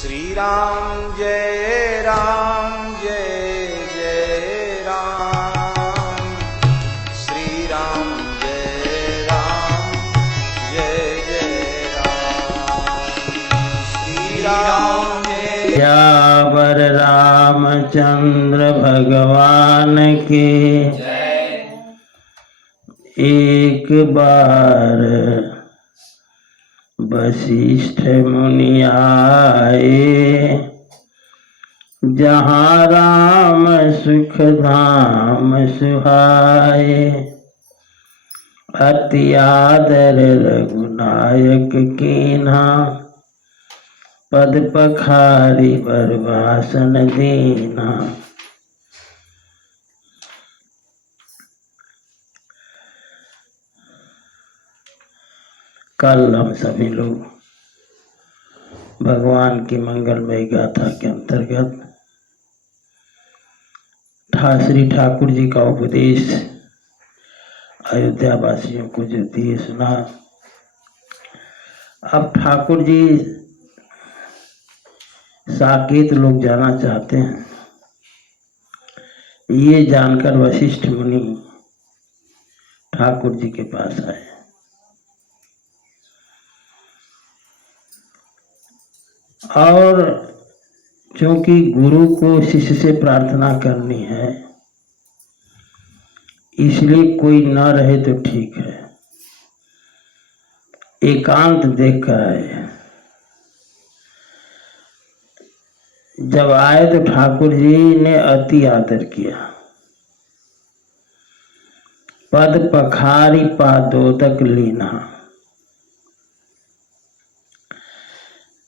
श्री राम जय जय राम, श्री राम जय जय राम, श्री राम जय। यावर रामचंद्र भगवान के एक बार वशिष्ठ मुनि आए, जहाँ राम सुख धाम सुहाए। अति आदर रघुनायक कीन्हा, पद पखारी बर भाषण दीना। कल हम सभी लोग भगवान की मंगलमय गाथा के अंतर्गत श्री ठाकुर जी का उपदेश अयोध्या वासियों को जो दिए सुना। अब ठाकुर जी साकेत लोग जाना चाहते हैं, ये जानकर वशिष्ठ मुनि ठाकुर जी के पास आए। और क्योंकि गुरु को शिष्य से प्रार्थना करनी है, इसलिए कोई न रहे तो ठीक है, एकांत देख कर आए। जब आए तो ठाकुर जी ने अति आदर किया। पद पखारी पादोदक लीना,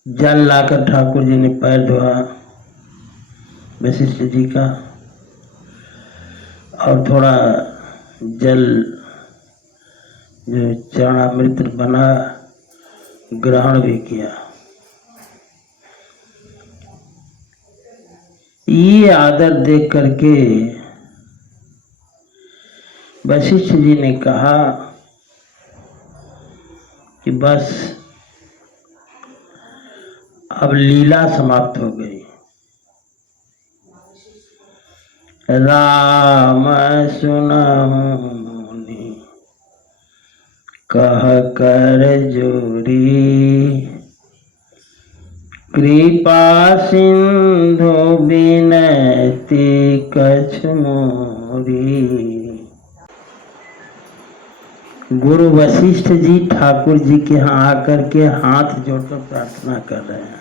जल लाकर ठाकुर जी ने पैर धोआ वशिष्ठ जी का, और थोड़ा जल जो चरणामृत बना ग्रहण भी किया। ये आदर देख करके वशिष्ठ जी ने कहा कि बस अब लीला समाप्त हो गई। राम सुनहु मुनि कह कर जोरी, कृपा सिंधु बिनती कछ मोरी। गुरु वशिष्ठ जी ठाकुर जी के यहाँ आकर के हाथ जोड़कर प्रार्थना कर रहे हैं।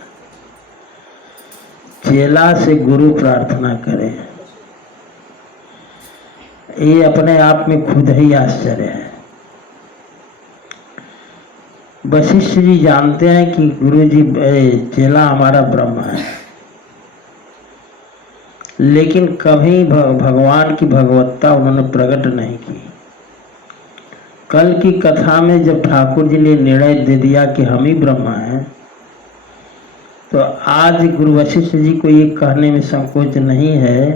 चेला से गुरु प्रार्थना करे, ये अपने आप में खुद ही आश्चर्य है। वशिष्ठ जी जानते हैं कि गुरु जी चेला हमारा ब्रह्म है, लेकिन कभी भगवान की भगवत्ता उन्होंने प्रकट नहीं की। कल की कथा में जब ठाकुर जी ने निर्णय दे दिया कि हम ही ब्रह्मा हैं, तो आज गुरु वशिष्ठ जी को ये कहने में संकोच नहीं है।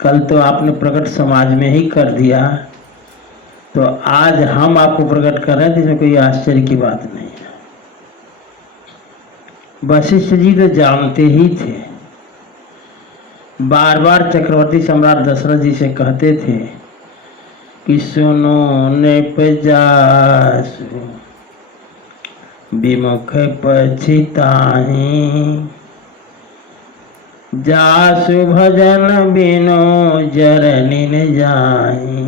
कल तो आपने प्रकट समाज में ही कर दिया, तो आज हम आपको प्रकट कर रहे हैं, जिसमें कोई आश्चर्य की बात नहीं है। वशिष्ठ जी तो जानते ही थे, बार बार चक्रवर्ती सम्राट दशरथ जी से कहते थे कि सुनो नृप जासु विमुख पछिताहि, जासु भजन बिनु जरनिन जाहि,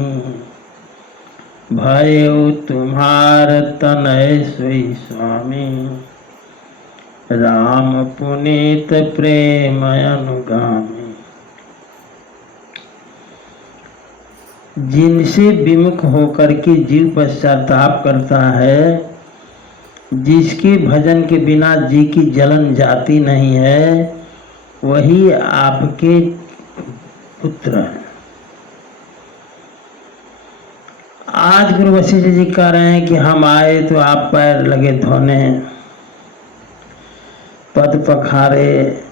भयउ तुम्हार तनय सोई स्वामी, राम पुनीत प्रेम अनुगामी। जिनसे विमुख होकर के जीव पश्चाताप करता है, जिसके भजन के बिना जी की जलन जाती नहीं है, वही आपके पुत्र हैं। आज गुरु वशिष्ठ जी कह रहे हैं कि हम आए तो आप पैर लगे धोने, पद पखारे,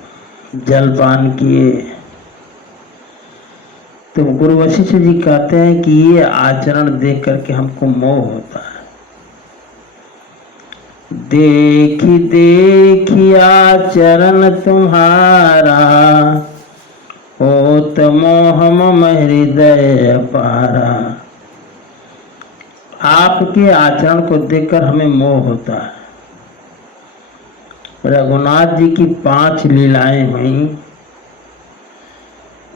जलपान किए। तो गुरु वशिष्ठ जी कहते हैं कि ये आचरण देख करके हमको मोह होता है। देखी देखिया चरण तुम्हारा, होत मोह मम हृदय पारा। आपके आचरण को देखकर हमें मोह होता है। रघुनाथ जी की 5 लीलाएं हुई,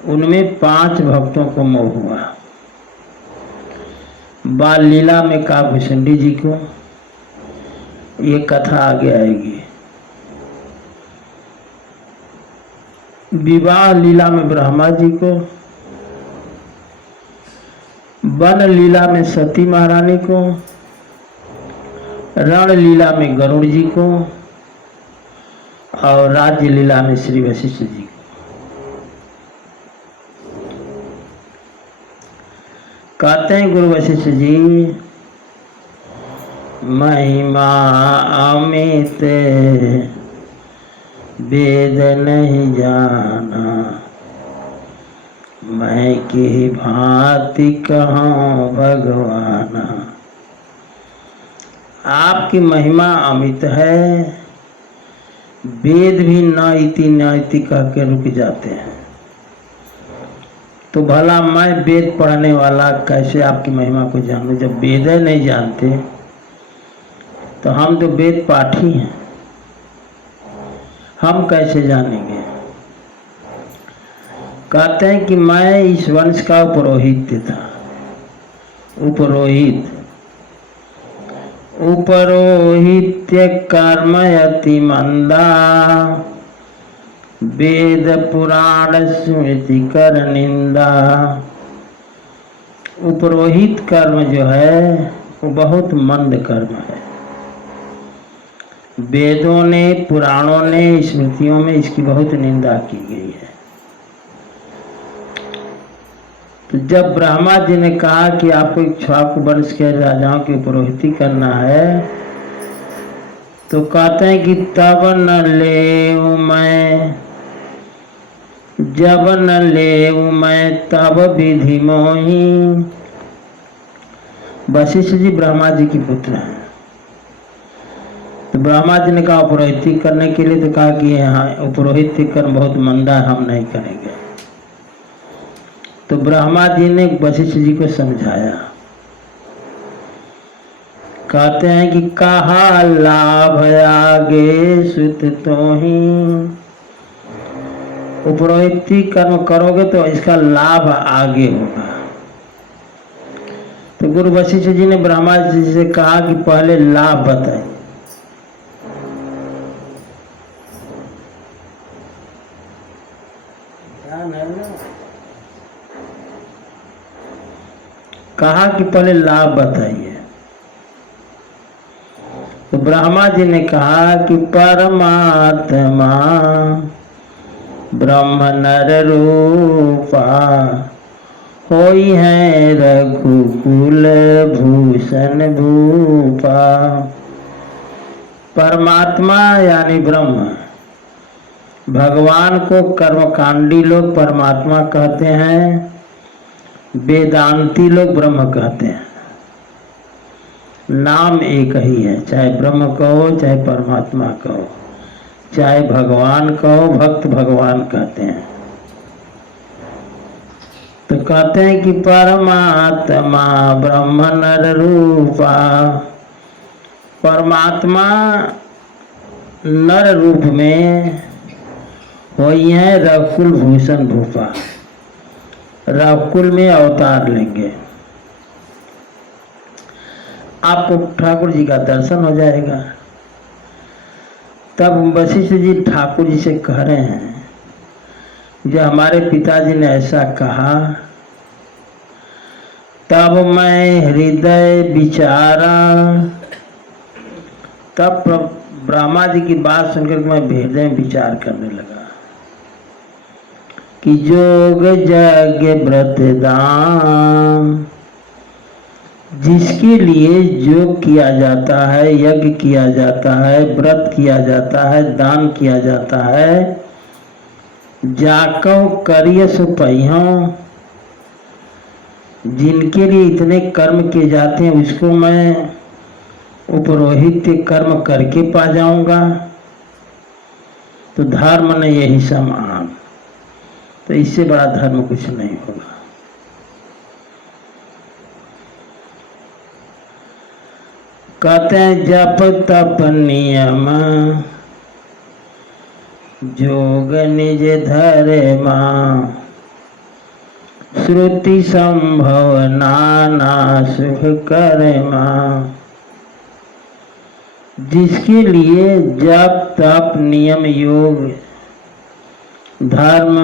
उनमें 5 भक्तों को मोह हुआ। बाल लीला में काकभूषुंडी जी को, ये कथा आगे आएगी। विवाह लीला में ब्रह्मा जी को, वन लीला में सती महारानी को, रण लीला में गरुड़ जी को और राज्य लीला में श्री वशिष्ठ जी को। कहते हैं गुरु वशिष्ठ जी, महिमा अमित वेद नहीं जाना, मैं की भांति कहूँ भगवाना। आपकी महिमा अमित है, वेद भी न इति न इति कह के रुक जाते हैं। तो भला मैं वेद पढ़ने वाला कैसे आपकी महिमा को जानूं? जब वेद नहीं जानते तो हम तो वेद पाठी हैं, हम कैसे जानेंगे? कहते हैं कि मैं इस वंश का उपरोहित था। उपरोहित्य कर्म अति मंदा, वेद पुराण स्मृति कर निंदा। उपरोहित कर्म जो है वो बहुत मंद कर्म है। वेदों ने, पुराणों ने, स्मृतियों में इसकी बहुत निंदा की गई है। तो जब ब्रह्मा जी ने कहा कि आपको इक्ष्वाकु वंश के राजाओं की पुरोहिती करना है, तो कहते हैं कि तब न लेऊ मैं, जब न लेऊ मैं तब विधि मोही। वशिष्ठ जी ब्रह्मा जी की पुत्र हैं। तो ब्रह्मा जी ने कहा पुरोहिती करने के लिए, तो कहा कि यहाँ पुरोहित कर्म बहुत मंदा है, हम नहीं करेंगे। तो ब्रह्मा जी ने वशिष्ठ जी को समझाया। कहते हैं कि कहा लाभ आगे सुत तो ही, पुरोहिती कर्म करोगे तो इसका लाभ आगे होगा। तो गुरु वशिष्ठ जी ने ब्रह्मा जी से कहा कि पहले लाभ बताइए। कहा कि पहले लाभ बताइए। तो ब्रह्मा जी ने कहा कि परमात्मा ब्रह्म नर रूपा, होई है रघुकुल भूषण भूपा। परमात्मा यानी ब्रह्म, भगवान को कर्मकांडी लोग परमात्मा कहते हैं, वेदांती लोग ब्रह्म कहते हैं। नाम एक ही है, चाहे ब्रह्म कहो, चाहे परमात्मा कहो, चाहे भगवान कहो, भक्त भगवान कहते हैं। तो कहते हैं कि परमात्मा ब्रह्म नर रूपा, परमात्मा नर रूप में वही है रघुकुल भूषण भूपा, रघुकुल में अवतार लेंगे। आपको ठाकुर जी का दर्शन हो जाएगा। तब वशिष्ठ जी ठाकुर जी से कह रहे हैं, जब हमारे पिताजी ने ऐसा कहा, तब मैं हृदय विचारा। तब ब्रह्मा जी की बात सुनकर मैं हृदय विचार करने लगा कि जोग यज्ञ व्रत दान, जिसके लिए योग किया जाता है, यज्ञ किया जाता है, व्रत किया जाता है, दान किया जाता है, जाको करिय सो पहियों, जिनके लिए इतने कर्म किए जाते हैं उसको मैं उपरोहित्य कर्म करके पा जाऊंगा, तो धर्म ने यही समान, तो इससे बड़ा धर्म कुछ नहीं होगा। कहते हैं जप तप नियम जोग निज धर्मा, श्रुति संभव नाना सुख कर्मा। जिसके लिए जप तप नियम योग धर्म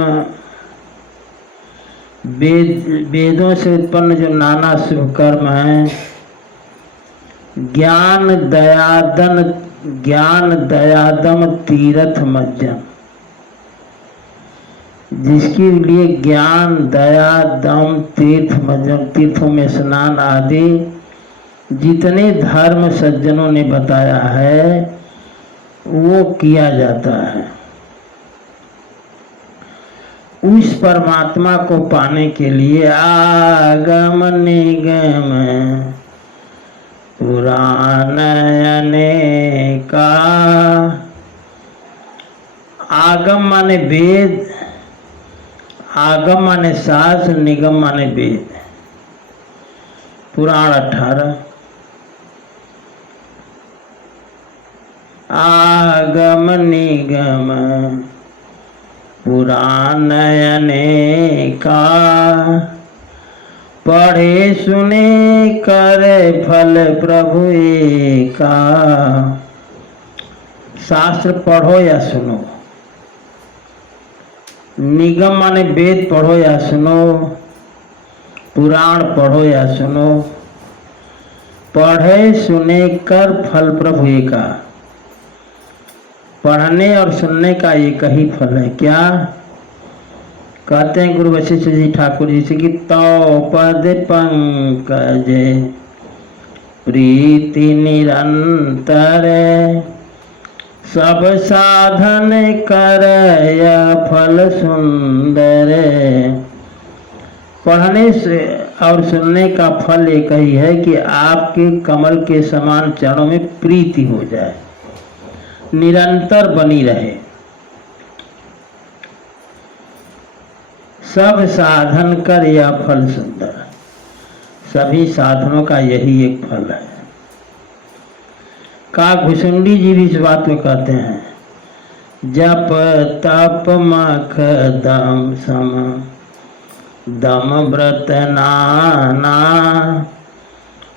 वेदों से उत्पन्न जो नाना शुभ कर्म हैं, ज्ञान दयादम तीर्थ मज्जन, जिसके लिए ज्ञान दया दम तीर्थ मज्जन, तीर्थों में स्नान आदि जितने धर्म सज्जनों ने बताया है वो किया जाता है। उस परमात्मा को पाने के लिए आगम निगम पुराण अनेका, आगम माने वेद, आगम माने शास्त्र, निगम माने वेद, पुराण 18, आगम निगम पुराण अनेका, पढ़े सुने करे फल प्रभु एका। शास्त्र पढ़ो या सुनो, निगम माने वेद पढ़ो या सुनो, पुराण पढ़ो या सुनो, पढ़े सुने कर फल प्रभु एका। पढ़ने और सुनने का एक ही फल है। क्या कहते हैं गुरु वशिष्ठ जी ठाकुर जी से कि तो पद पंकज प्रीति निरंतर, सब साधन कर फल सुंदर। पढ़ने से और सुनने का फल एक ही है कि आपके कमल के समान चरणों में प्रीति हो जाए, निरंतर बनी रहे। सब साधन कर यह फल सुंदर, सभी साधनों का यही एक फल है। का घुसुंडी जी भी इस बात में कहते हैं, जप तप मख दम सम दम व्रत नाना,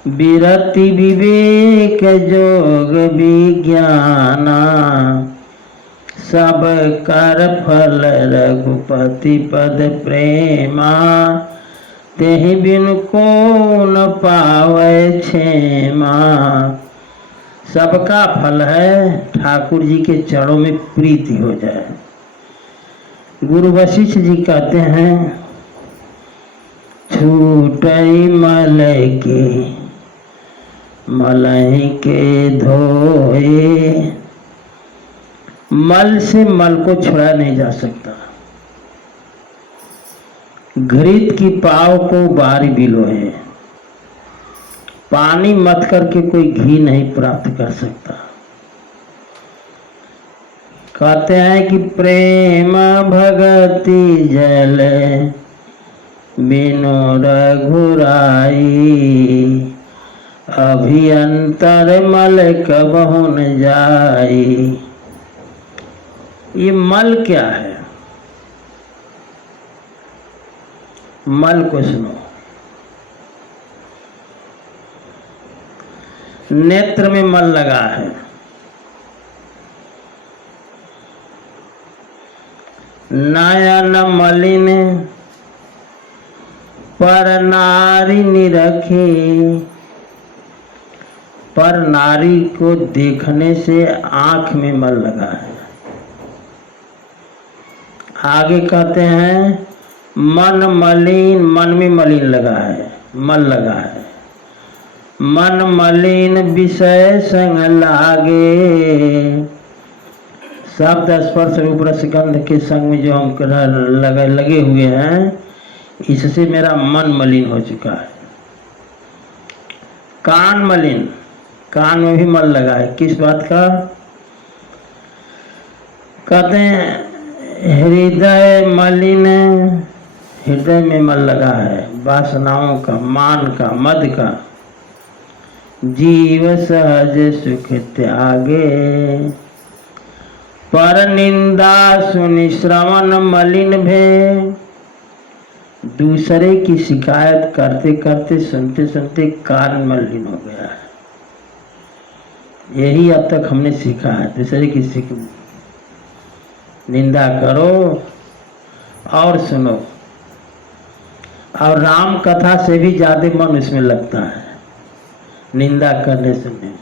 विरति विवेक जोग विज्ञाना, सब कर फल रघुपति पद प्रेमा, तेहि बिन को न पावे क्षेमा। सबका फल है ठाकुर जी के चरणों में प्रीति हो जाए। गुरु वशिष्ठ जी कहते हैं, छूटई मलय के मलय के धोए, मल से मल को छुड़ा नहीं जा सकता। घृत की पाव को बारी बिलोए, पानी मत करके कोई घी नहीं प्राप्त कर सकता। कहते हैं कि प्रेम भगति जल बिनु रघुराई, अभियंतर मल कबहु न जाई। ये मल क्या है? मल को सुनो। नेत्र में मल लगा है, नयन मलिन पर नारी निरखे, पर नारी को देखने से आंख में मल लगा है। आगे कहते हैं मन मलिन, मन में मलिन लगा है, मल लगा है। मन मलिन विषय संग लागे, शब्द स्पर्श रूप रस गंध के संग में जो हम लगे हुए हैं, इससे मेरा मन मलिन हो चुका है। कान मलिन, कान में भी मल लगा है। किस बात का? कहते हैं हृदय मलिन, हृदय में मल लगा है वासनाओं का, मान का, मद का। जीव सहज सुख त्यागे, पर निंदा सुनि श्रवण मलिन भे। दूसरे की शिकायत करते करते, सुनते सुनते कान मलिन हो गया है। यही अब तक हमने सीखा है। दूसरे की निंदा करो और सुनो, और राम कथा से भी ज्यादा मन उसमें लगता है निंदा करने सुनने में।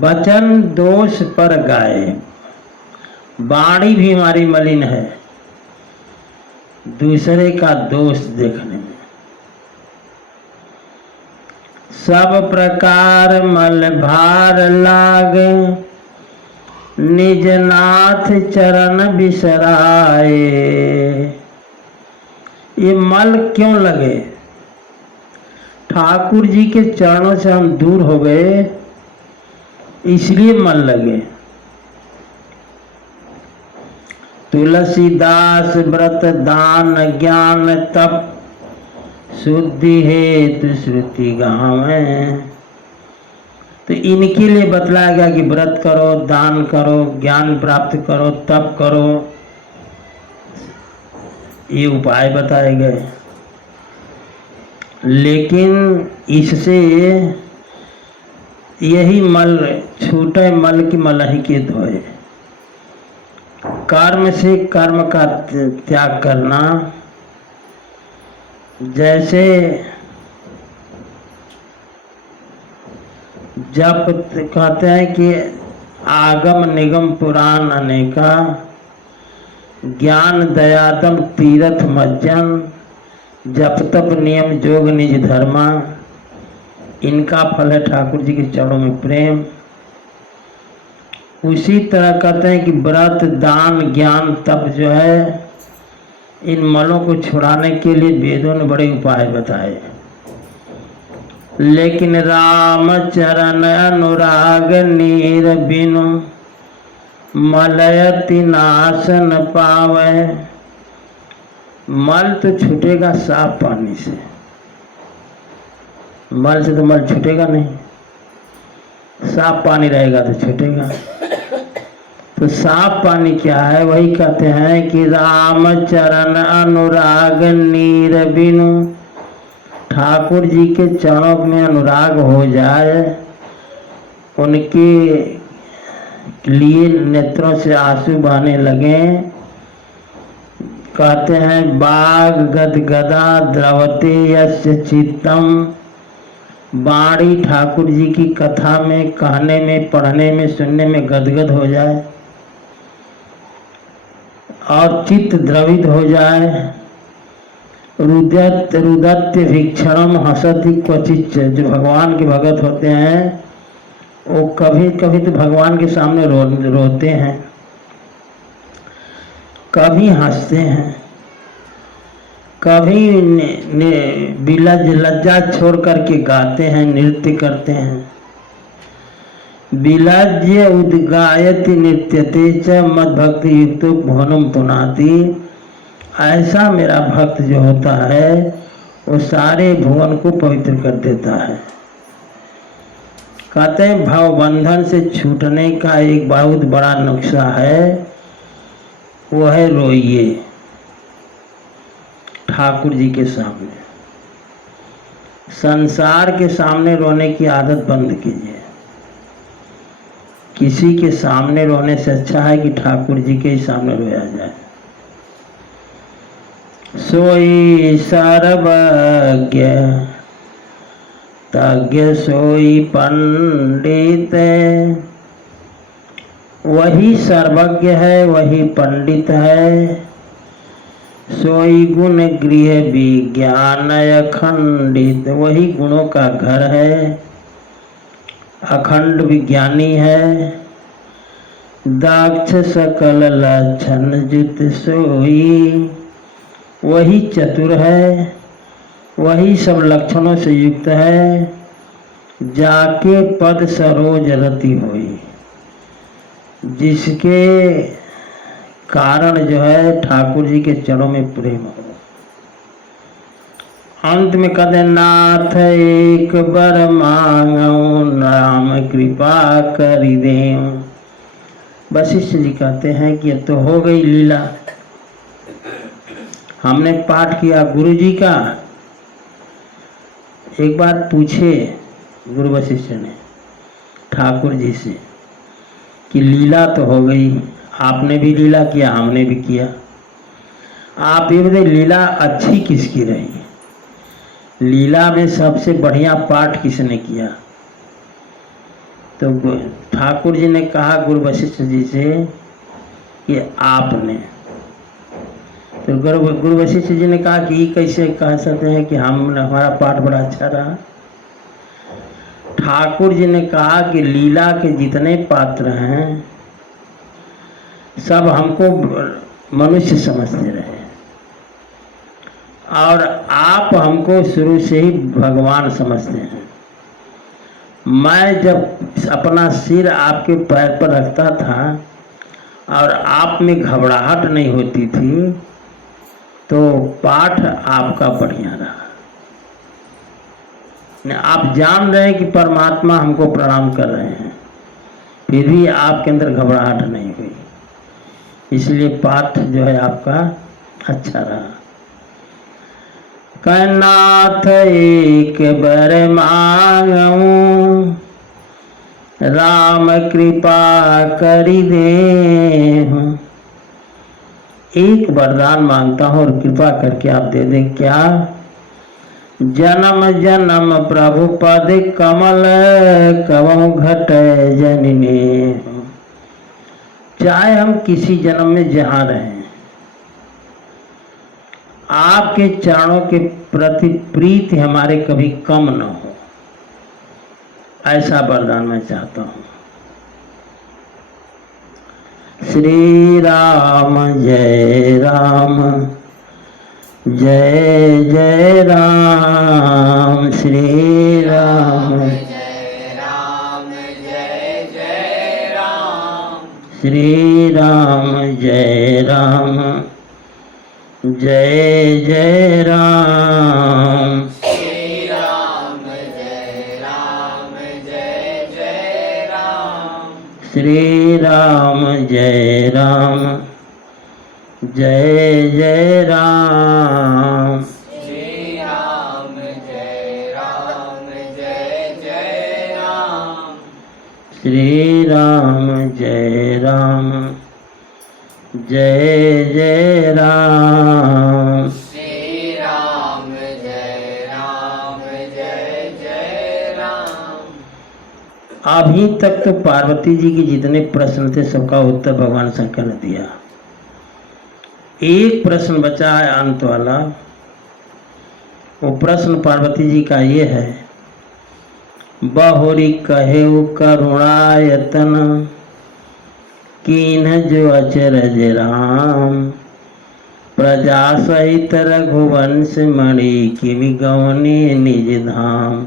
वचन दोष पर गाए, वाणी भी हमारी मलिन है दूसरे का दोष देखने में। सब प्रकार मल भार लाग, निज नाथ चरण बिसराए। ये मल क्यों लगे? ठाकुर जी के चरणों से हम दूर हो गए, इसलिए मल लगे। तुलसीदास व्रत दान ज्ञान तप, शुद्धि हेतु श्रुति गावे। तो इनके लिए बतलाया गया कि व्रत करो, दान करो, ज्ञान प्राप्त करो, तप करो, ये उपाय बताए गए। लेकिन इससे यही मल छूटे, मल की मलही के धोए। कर्म से कर्म का त्याग करना, जैसे जब कहते हैं कि आगम निगम पुराण अनेका, ज्ञान दयादम तीर्थ मज्जन, जप तप नियम जोग निज धर्मा। इनका फल है ठाकुर जी के चरणों में प्रेम। उसी तरह कहते हैं कि व्रत दान ज्ञान तप जो है, इन मलों को छुड़ाने के लिए वेदों ने बड़े उपाय बताए। लेकिन राम चरण अनुराग नीर बिनु, मलयति नाश न पावे। मल तो छूटेगा साफ पानी से, मल से तो मल छूटेगा नहीं, साफ पानी रहेगा तो छूटेगा। तो साफ पानी क्या है? वही कहते हैं कि राम चरण अनुराग नीर बिनु। ठाकुर जी के चरणों में अनुराग हो जाए, उनके लिए नेत्रों से आंसू बहने लगे। कहते हैं बाग गदगदा द्रवते यस्य चित्तम। वाणी ठाकुर जी की कथा में, कहने में, पढ़ने में, सुनने में गदगद हो जाए और चित्त द्रवित हो जाए। रुदत्य भिक्षणम हसति क्वचित। जो भगवान के भगत होते हैं वो कभी कभी तो भगवान के सामने रोते हैं, कभी हंसते हैं, कभी लज्जा छोड़ करके गाते हैं, नृत्य करते हैं। विलज्य उद्गायति नृत्यते च मद्भक्ति युक्तो भुवनम पुनाति। ऐसा मेरा भक्त जो होता है वो सारे भुवन को पवित्र कर देता है। कहते हैं भाव बंधन से छूटने का एक बहुत बड़ा नुस्खा है, वो है रोइए ठाकुर जी के सामने। संसार के सामने रोने की आदत बंद कीजिए। किसी के सामने रोने से अच्छा है कि ठाकुर जी के ही सामने रोया जाए। सोई सर्वज्ञ तज्ञ सोई पंडित। वही सर्वज्ञ है, वही पंडित है। सोई गुण गृह विज्ञान अखंडित। वही गुणों का घर है, अखंड विज्ञानी है। दाक्ष सकल लक्षण जुत सोई। वही चतुर है, वही सब लक्षणों से युक्त है। जाके पद सरोज रति हुई, जिसके कारण जो है ठाकुर जी के चरणों में प्रेम हो। अंत में कहते नाथ एक बर मांगो, राम कृपा करी दें। वशिष्ठ जी कहते हैं कि अब तो हो गई लीला, हमने पाठ किया गुरु जी का। एक बार पूछे गुरु वशिष्ठ ने ठाकुर जी से कि लीला तो हो गई, आपने भी लीला किया, हमने भी किया, आप ये बताइए लीला अच्छी किसकी रही? लीला में सबसे बढ़िया पाठ किसने किया? तो ठाकुर जी ने कहा गुरु वशिष्ठ जी से कि आपने। तो गुरु वशिष्ठ जी ने कहा कि कैसे कह सकते हैं कि हमारा पाठ बड़ा अच्छा रहा? ठाकुर जी ने कहा कि लीला के जितने पात्र हैं सब हमको मनुष्य समझते रहे, और आप हमको शुरू से ही भगवान समझते हैं। मैं जब अपना सिर आपके पैर पर रखता था और आप में घबराहट नहीं होती थी, तो पाठ आपका बढ़िया रहा। आप जान रहे हैं कि परमात्मा हमको प्रणाम कर रहे हैं, फिर भी आपके अंदर घबराहट नहीं हुई, इसलिए पाठ जो है आपका अच्छा रहा। नाथ एक बर मांगूं, राम कृपा करी दें। एक वरदान मांगता हूँ और कृपा करके आप दे दें। क्या? जन्म जन्म प्रभु पद कमल, कवं घट जननी। चाहे हम किसी जन्म में जहाँ रहें, आपके चरणों के प्रति प्रीति हमारे कभी कम न हो, ऐसा वरदान मैं चाहता हूँ। श्री राम जय राम, जय जय राम। श्री राम जय राम, जय जय राम। श्री राम जय राम, जय जय राम। श्री राम जय राम, जय जय राम। श्री राम जय राम, जय जय राम। श्री राम जय राम, जय जय राम। श्री राम जय राम, जय जय राम। श्री राम जय राम, जय जय राम। अभी तक तो पार्वती जी के जितने प्रश्न थे सबका उत्तर भगवान शंकर ने दिया। एक प्रश्न बचा है अंत वाला। वो प्रश्न पार्वती जी का ये है, बहुरी कहेउ करुणायतन, कीन्ह जो अचरज राम। प्रजा सहित रघुवंश मणि, किमि गौनी निज धाम।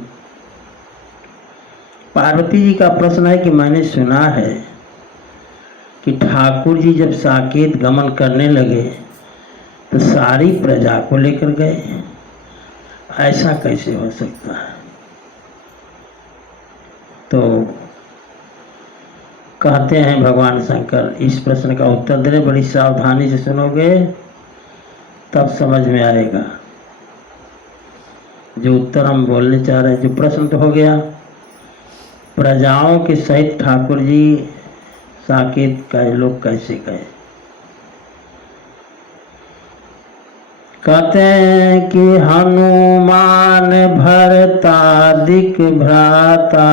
पार्वती जी का प्रश्न है कि मैंने सुना है कि ठाकुर जी जब साकेत गमन करने लगे तो सारी प्रजा को लेकर गए, ऐसा कैसे हो सकता है? तो कहते हैं भगवान शंकर, इस प्रश्न का उत्तर देने बड़ी सावधानी से सुनोगे तब समझ में आएगा। जो उत्तर हम बोलने चाह रहे हैं, जो प्रश्न तो हो गया, प्रजाओं के सहित ठाकुर जी साकेत का लोग कैसे गए? कहते हैं कि हनुमान भरतादिक भ्राता,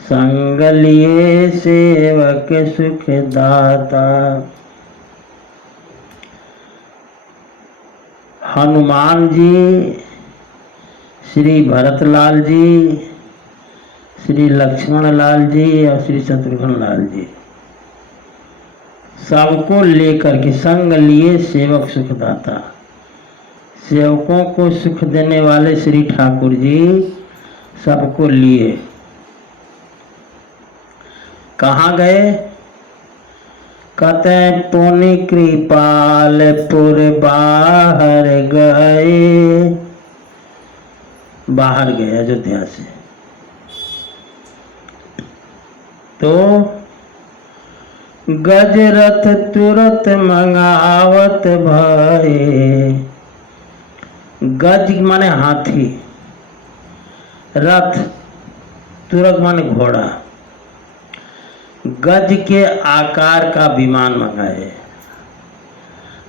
संग लिए सेवक सुख दाता। हनुमान जी, श्री भरतलाल जी, श्री लक्ष्मण लाल जी और श्री शत्रुघ्न लाल जी, सबको लेकर के संग लिए सेवक सुखदाता। सेवकों को सुख देने वाले श्री ठाकुर जी सबको लिए कहाँ गए? कहते पुनि कृपालपुर बाहर गए, बाहर गए अयोध्या से। तो गजरथ तुरत मंगावत भये, गज माने हाथी, रथ तुरत माने घोड़ा, गज के आकार का विमान मंगाए,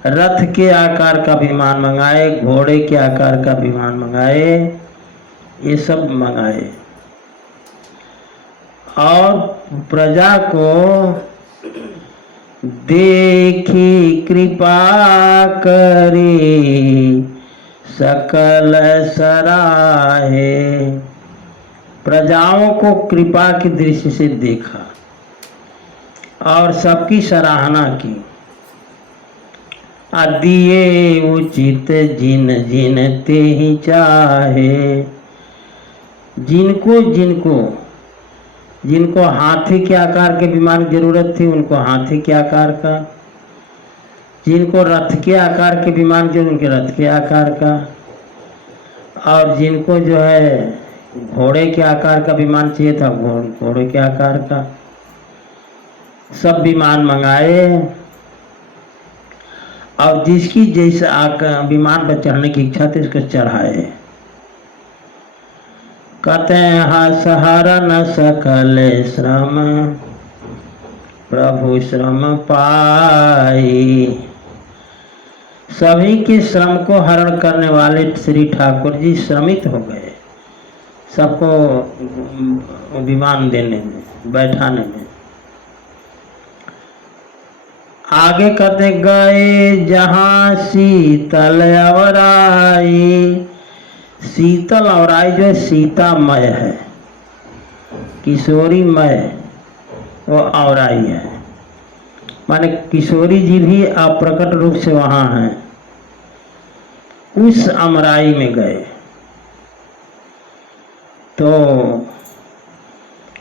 रथ के आकार का विमान मंगाए, घोड़े के आकार का विमान मंगाए, ये सब मंगाए और प्रजा को देखी कृपा करी सकल सराहे, प्रजाओं को कृपा की दृष्टि से देखा और सबकी सराहना की। दिए उचित जिन जिन ते ही चाहे, जिनको जिनको जिनको हाथी के आकार के विमान की जरूरत थी उनको हाथी के आकार का, जिनको रथ के आकार के विमान के उनके रथ के आकार का, और जिनको जो है घोड़े के आकार का विमान चाहिए था घोड़े के आकार का, सब विमान मंगाए और जिसकी जैसा विमान पर चढ़ने की इच्छा थी उसको चढ़ाए। कहते हैं सहारा न सकल श्रम प्रभु श्रम पाई, सभी के श्रम को हरण करने वाले श्री ठाकुर जी श्रमित हो गए सबको विमान देने में, बैठाने में। आगे कहते गए जहाँ शीतल अवराई, शीतल अवराई जो सीतामय है, किशोरीमय वो अवराई है, माने किशोरी जी भी अप्रकट रूप से वहाँ हैं। उस अमराई में गए तो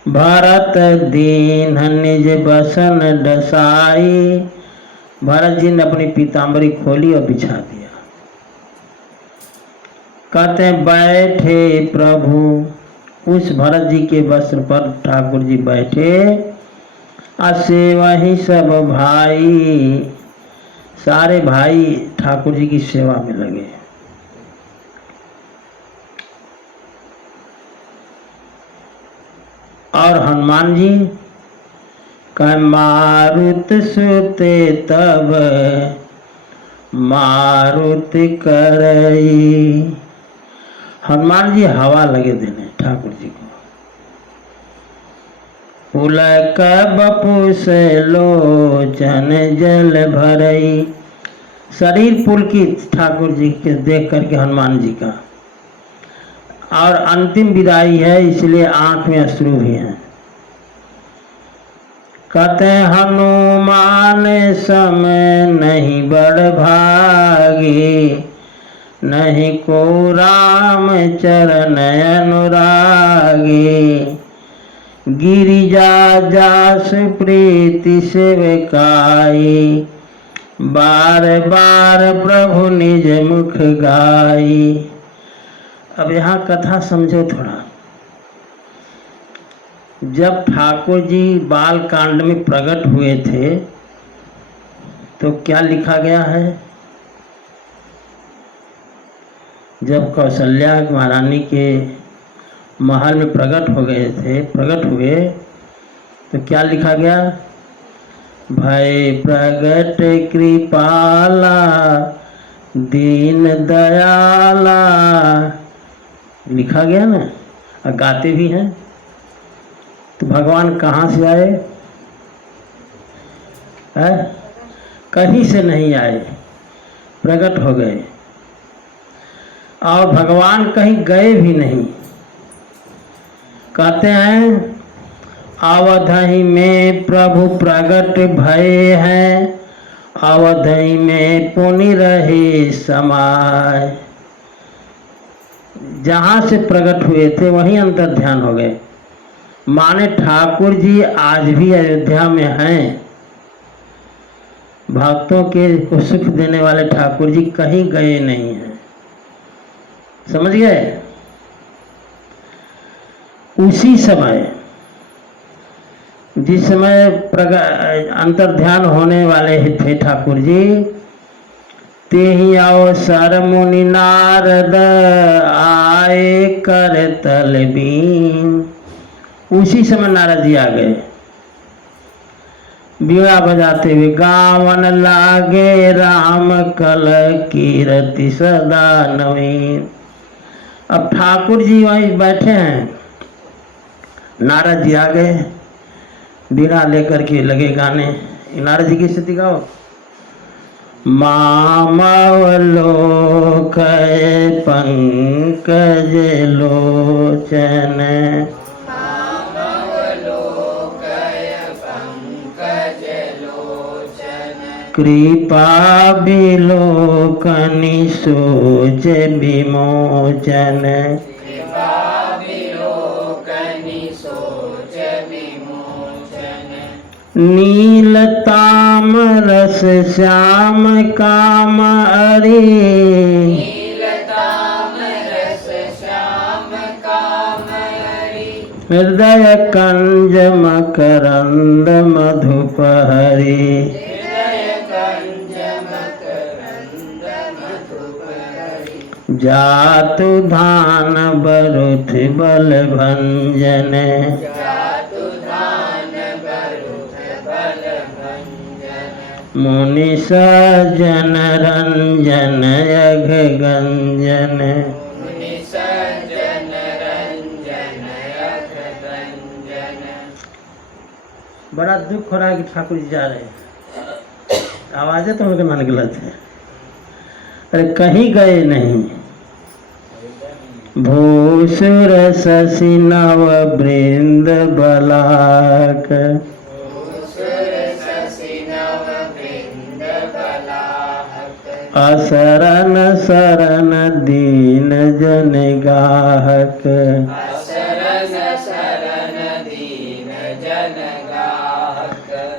भरत दीन निज बसन डसाई, भरत जी ने अपनी पीताम्बरी खोली और बिछा दिया। कहते बैठे प्रभु, उस भरत जी के वस्त्र पर ठाकुर जी बैठे, असे वही सब भाई, सारे भाई ठाकुर जी की सेवा में लगे। और हनुमान जी कह मारुत सुते तब मारुत करई, हनुमान जी हवा लगे देने ठाकुर जी को। पुलक बपु से लोचन जल भरई, शरीर पुलकित ठाकुर जी के देख करके हनुमान जी का, और अंतिम विदाई है इसलिए आंख में अश्रु भी हैं। कहते हनुमान समय नहीं बड़ भागी, नहीं को राम चरण अनुरागी, गिरिजा जास प्रीति सेवकाई, बार बार प्रभु निज मुख गाई। अब यहाँ कथा समझो थोड़ा। जब ठाकुर जी बाल कांड में प्रकट हुए थे तो क्या लिखा गया है? जब कौशल्या महारानी के महल में प्रकट हुए तो क्या लिखा गया? भय प्रगट कृपाला दीन दयाला, लिखा गया ना, और गाते भी हैं। तो भगवान कहाँ से आए? कहीं से नहीं आए, प्रकट हो गए। और भगवान कहीं गए भी नहीं। कहते हैं अवधि में प्रभु प्रगट भये हैं अवधि में पुनि रहे समाय। जहाँ से प्रकट हुए थे वहीं अंतर ध्यान हो गए। माने ठाकुर जी आज भी अयोध्या में हैं। भक्तों के को सुख देने वाले ठाकुर जी कहीं गए नहीं हैं। समझ गए? उसी समय जिस समय अंतर ध्यान होने वाले थे ठाकुर जी, ते ही अवसर मुनि नारद आए कर तल बीन। उसी समय नारद जी आ गए, बीड़ा बजाते हुए गावन लागे राम कल कीरति सदा नवीन। अब ठाकुर जी वहीं बैठे हैं, नारद जी आ गए, बीड़ा लेकर के लगे गाने। नारद जी की स्थिति गाओ। मामवलोक पंकज लोचन, कृपा विलोकनि सोच विमोचन। नील तामरस श्याम काम अरे, हृदय कंज मकरंद मधुप हरि। जातु धान बरुथ बल भंजन, मुनि सज्जन रंजन यघ गंजन। बड़ा दुख हो रहा है कि ठाकुर जी जा रहे हैं। आवाजें तो उनके मन गलत है। अरे कहीं गए नहीं। भूसुर शशि नव वृंद बलाक, असरन शरण दीन जन गाहक।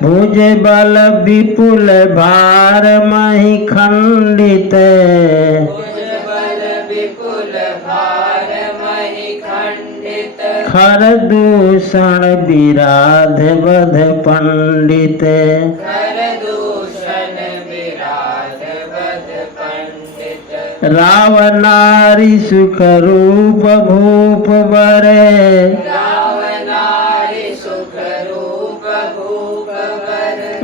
भुज बल विपुल भार मही खंडित, खर दूषण विराध बध पंडित। रावनारी सुख रूप भूप बरे,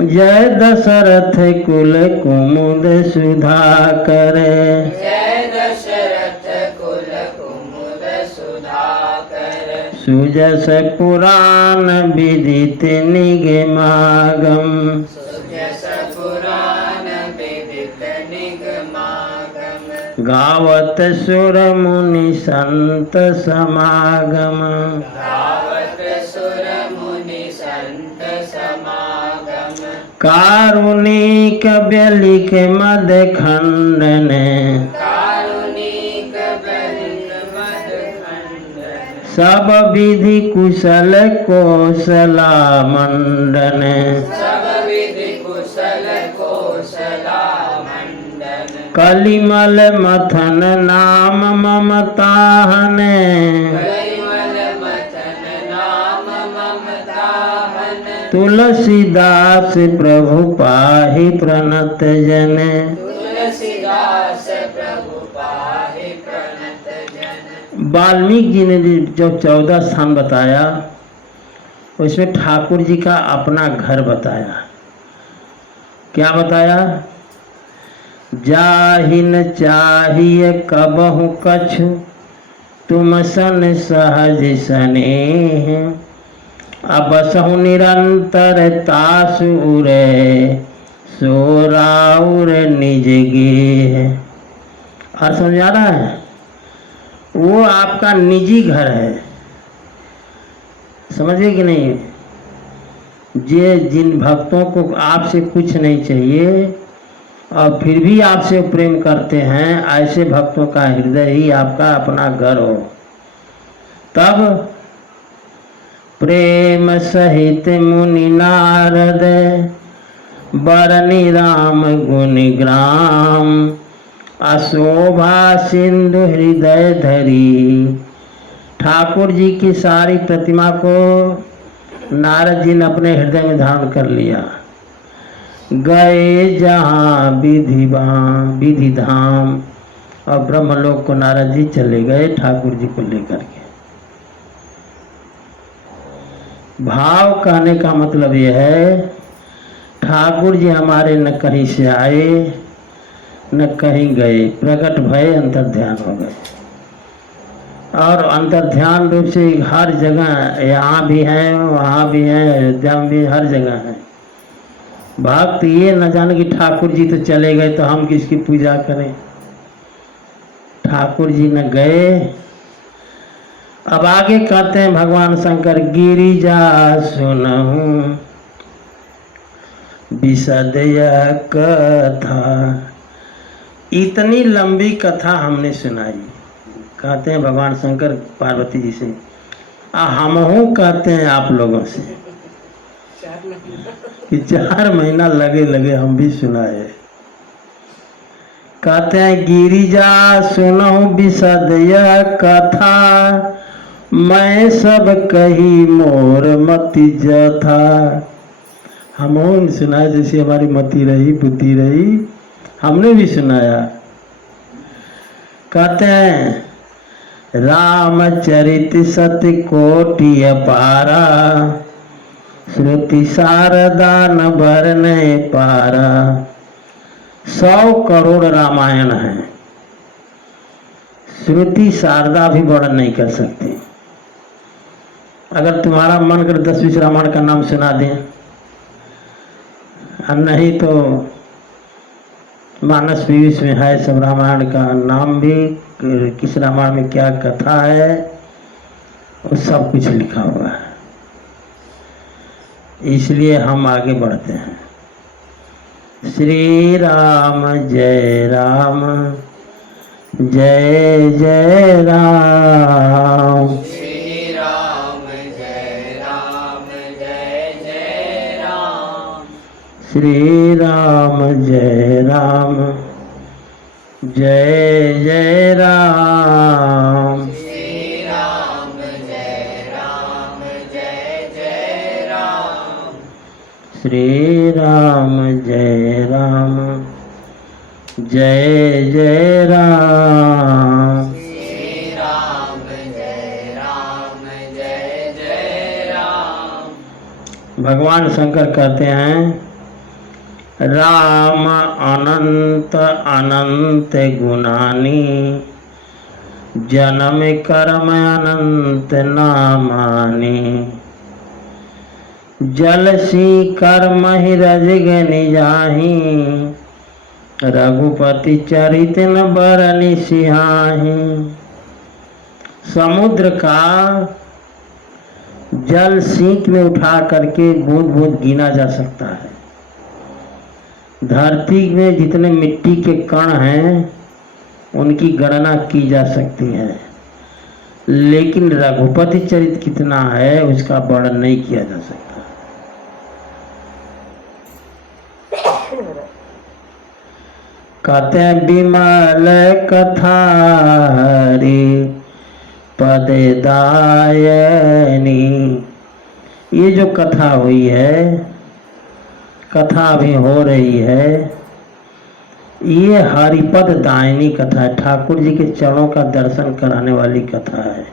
जय दशरथ कुल कुमुद सुधा करे। सुजस पुराण विदित निगमागम, गावत सुर मुनि संत समागम। कारुणिक व्यलिक मद खंडन, सब विधि कुशल कौशला मंडन। कलिमल मथन नाम ममताहन, तुलसीदास प्रभु पाहि प्रणत जन। वाल्मीकि जी ने जो 14 स्थान बताया उसमें ठाकुर जी का अपना घर बताया। क्या बताया? जाहिन चाहिए कबहु कछु, तुम सन सहज स्नेह। अबसहु निरंतर तासुरे, सोराउर निज गेह। और समझ आ रहा है? वो आपका निजी घर है। समझे कि नहीं? जे जिन भक्तों को आपसे कुछ नहीं चाहिए और फिर भी आपसे प्रेम करते हैं, ऐसे भक्तों का हृदय ही आपका अपना घर हो। तब प्रेम सहित मुनि नारद बरनी राम गुनि ग्राम, अशोभा सिंधु हृदय धरी। ठाकुर जी की सारी प्रतिमा को नारद जी ने अपने हृदय में धारण कर लिया। गए जहाँ विधि धाम, और ब्रह्मलोक को नारद जी चले गए ठाकुर जी को लेकर के। भाव कहने का मतलब यह है, ठाकुर जी हमारे न कहीं से आए न कहीं गए, प्रकट भय अंतर्ध्यान हो गए। और अंतर्ध्यान रूप से हर जगह, यहाँ भी हैं वहाँ भी हैं, अयोध्या में भी, हर जगह है। भक्त ये न जाने कि ठाकुर जी तो चले गए तो हम किसकी पूजा करें। ठाकुर जी न गए। अब आगे कहते हैं भगवान शंकर, गिरिजा सुनहु विशद यह कथा। इतनी लंबी कथा हमने सुनाई। कहते हैं भगवान शंकर पार्वती जी से, हमहू कहते हैं आप लोगों से कि 4 महीना लगे हम भी सुनाए। कहते हैं गिरिजा सुनहु विशद यह कथा, मैं सब कही मोर मति जथा। हमहू सुनाया जैसे हमारी मति रही, बुद्धि रही, हमने भी सुनाया। कहते हैं रामचरित सत्य कोटि अपारा, श्रुति शारदा न बरने पारा। 100 करोड़ रामायण है, श्रुति शारदा भी वर्णन नहीं कर सकती। अगर तुम्हारा मन कर 10-20 रामायण का नाम सुना दें, और नहीं तो मानस विविश में है सब रामायण का नाम भी, किस रामायण में क्या कथा है, वो सब कुछ लिखा हुआ है। इसलिए हम आगे बढ़ते हैं। श्री राम जय राम, जय जय राम। श्री राम जय राम, जय जय राम। श्री राम जय राम, जय जय राम। श्री राम जय राम, जय जय राम। श्री राम जय राम, जय जय राम। श्री राम जय राम, जय जय राम। भगवान शंकर कहते हैं, राम अनंत अनंत गुणानी, जन्म कर्म अनंत नामानी। जलसी कर्म ही रजगनि जाही, रघुपति चरित न बरनि सिहाही। समुद्र का जल सींक में उठा करके बूंद बूंद गिना जा सकता है। धरती में जितने मिट्टी के कण हैं उनकी गणना की जा सकती है, लेकिन रघुपति चरित कितना है उसका वर्णन नहीं किया जा सकता। कहते हैं विमल कथा हरि पद दायनी। ये जो कथा हुई है, कथा अभी हो रही है, ये हरिपद दायनी कथा है। ठाकुर जी के चरणों का दर्शन कराने वाली कथा है।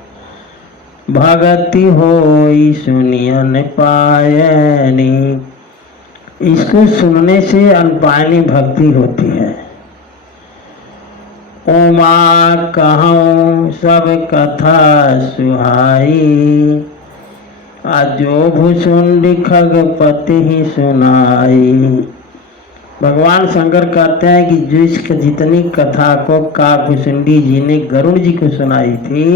भगति होई सुनियन पायनी। इसको सुनने से अनपायनी भक्ति होती है। उमा कहूँ सब कथा सुहाई, आजो भुसुंडी खगपति ही सुनाई। भगवान शंकर कहते हैं कि जिसक जितनी कथा को काकभुसुंडी जी ने गरुड़ जी को सुनाई थी,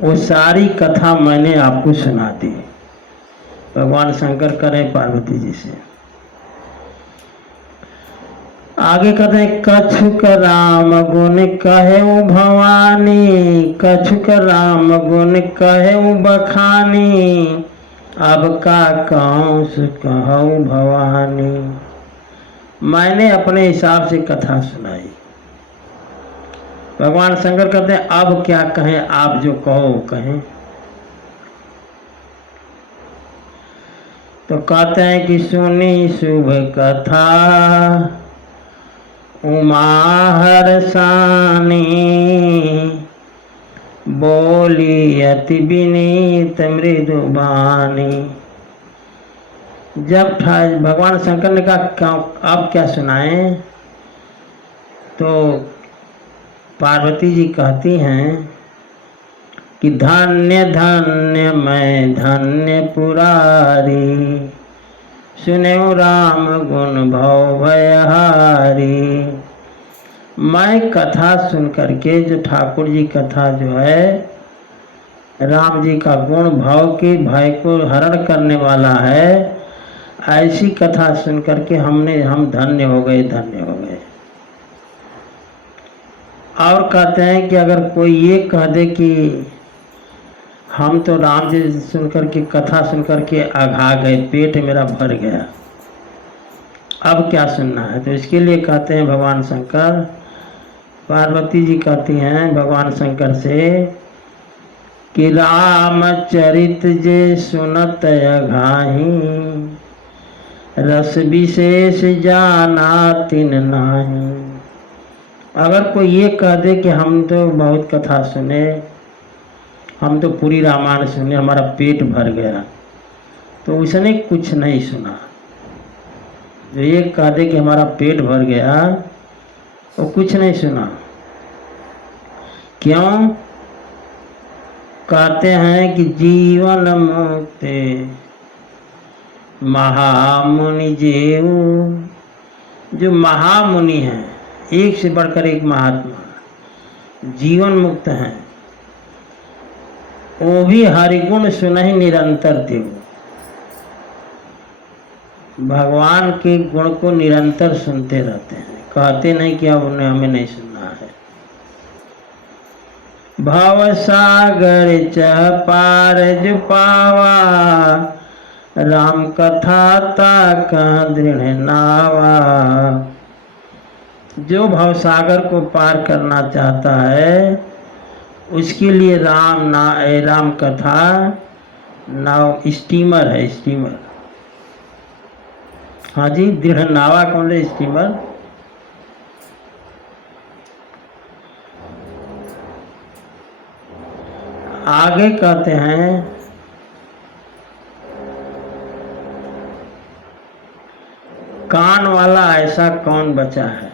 वो सारी कथा मैंने आपको सुना दी। भगवान शंकर करें पार्वती जी से। आगे कहते हैं कछुक राम गुण कहे भवानी, कछुक राम गुण कहे बखानी, अब का कंस कहूँ भवानी। मैंने अपने हिसाब से कथा सुनाई। भगवान शंकर कहते हैं अब क्या कहें, आप जो कहो कहें। तो कहते हैं कि सुनी शुभ कथा उमा हर्षानी, बोली अति विनीत मृदु वाणी। जब भगवान शंकर ने कहा अब क्या सुनाएं, तो पार्वती जी कहती हैं कि धन्य धन्य मैं धन्य पुरारी, सुनो राम गुण भव भयहारी। मैं कथा सुन करके, जो ठाकुर जी कथा जो है राम जी का गुण भाव के भय को हरण करने वाला है, ऐसी कथा सुन करके हम धन्य हो गए, धन्य हो गए। और कहते हैं कि अगर कोई ये कह दे कि हम तो राम जी सुन करके कथा सुन करके अघा गए, पेट मेरा भर गया, अब क्या सुनना है, तो इसके लिए कहते हैं भगवान शंकर, पार्वती जी कहती हैं भगवान शंकर से कि रामचरित जे सुनत अघाही, रस विशेष जाना तिन नाही। अगर कोई ये कह दे कि हम तो बहुत कथा सुने, हम तो पूरी रामायण सुने, हमारा पेट भर गया, तो उसने कुछ नहीं सुना। जो ये कह दे कि हमारा पेट भर गया, वो कुछ नहीं सुना। क्यों? कहते हैं कि जीवन मुक्ति महामुनि जेऊ। जो महामुनि हैं, एक से बढ़कर एक महात्मा, जीवन मुक्त हैं, वो भी हरिगुण सुनहि निरंतर देव। भगवान के गुण को निरंतर सुनते रहते हैं, कहते नहीं कि अब उन्हें हमें नहीं सुनना है। भव सागर चह पार जो पावा, राम कथा ताका दृढ़ नावा। जो भवसागर को पार करना चाहता है, उसके लिए राम कथा नाव स्टीमर है, स्टीमर। हाँ जी, दृढ़ नावा कौन है? स्टीमर। आगे कहते हैं कान वाला ऐसा कौन बचा है,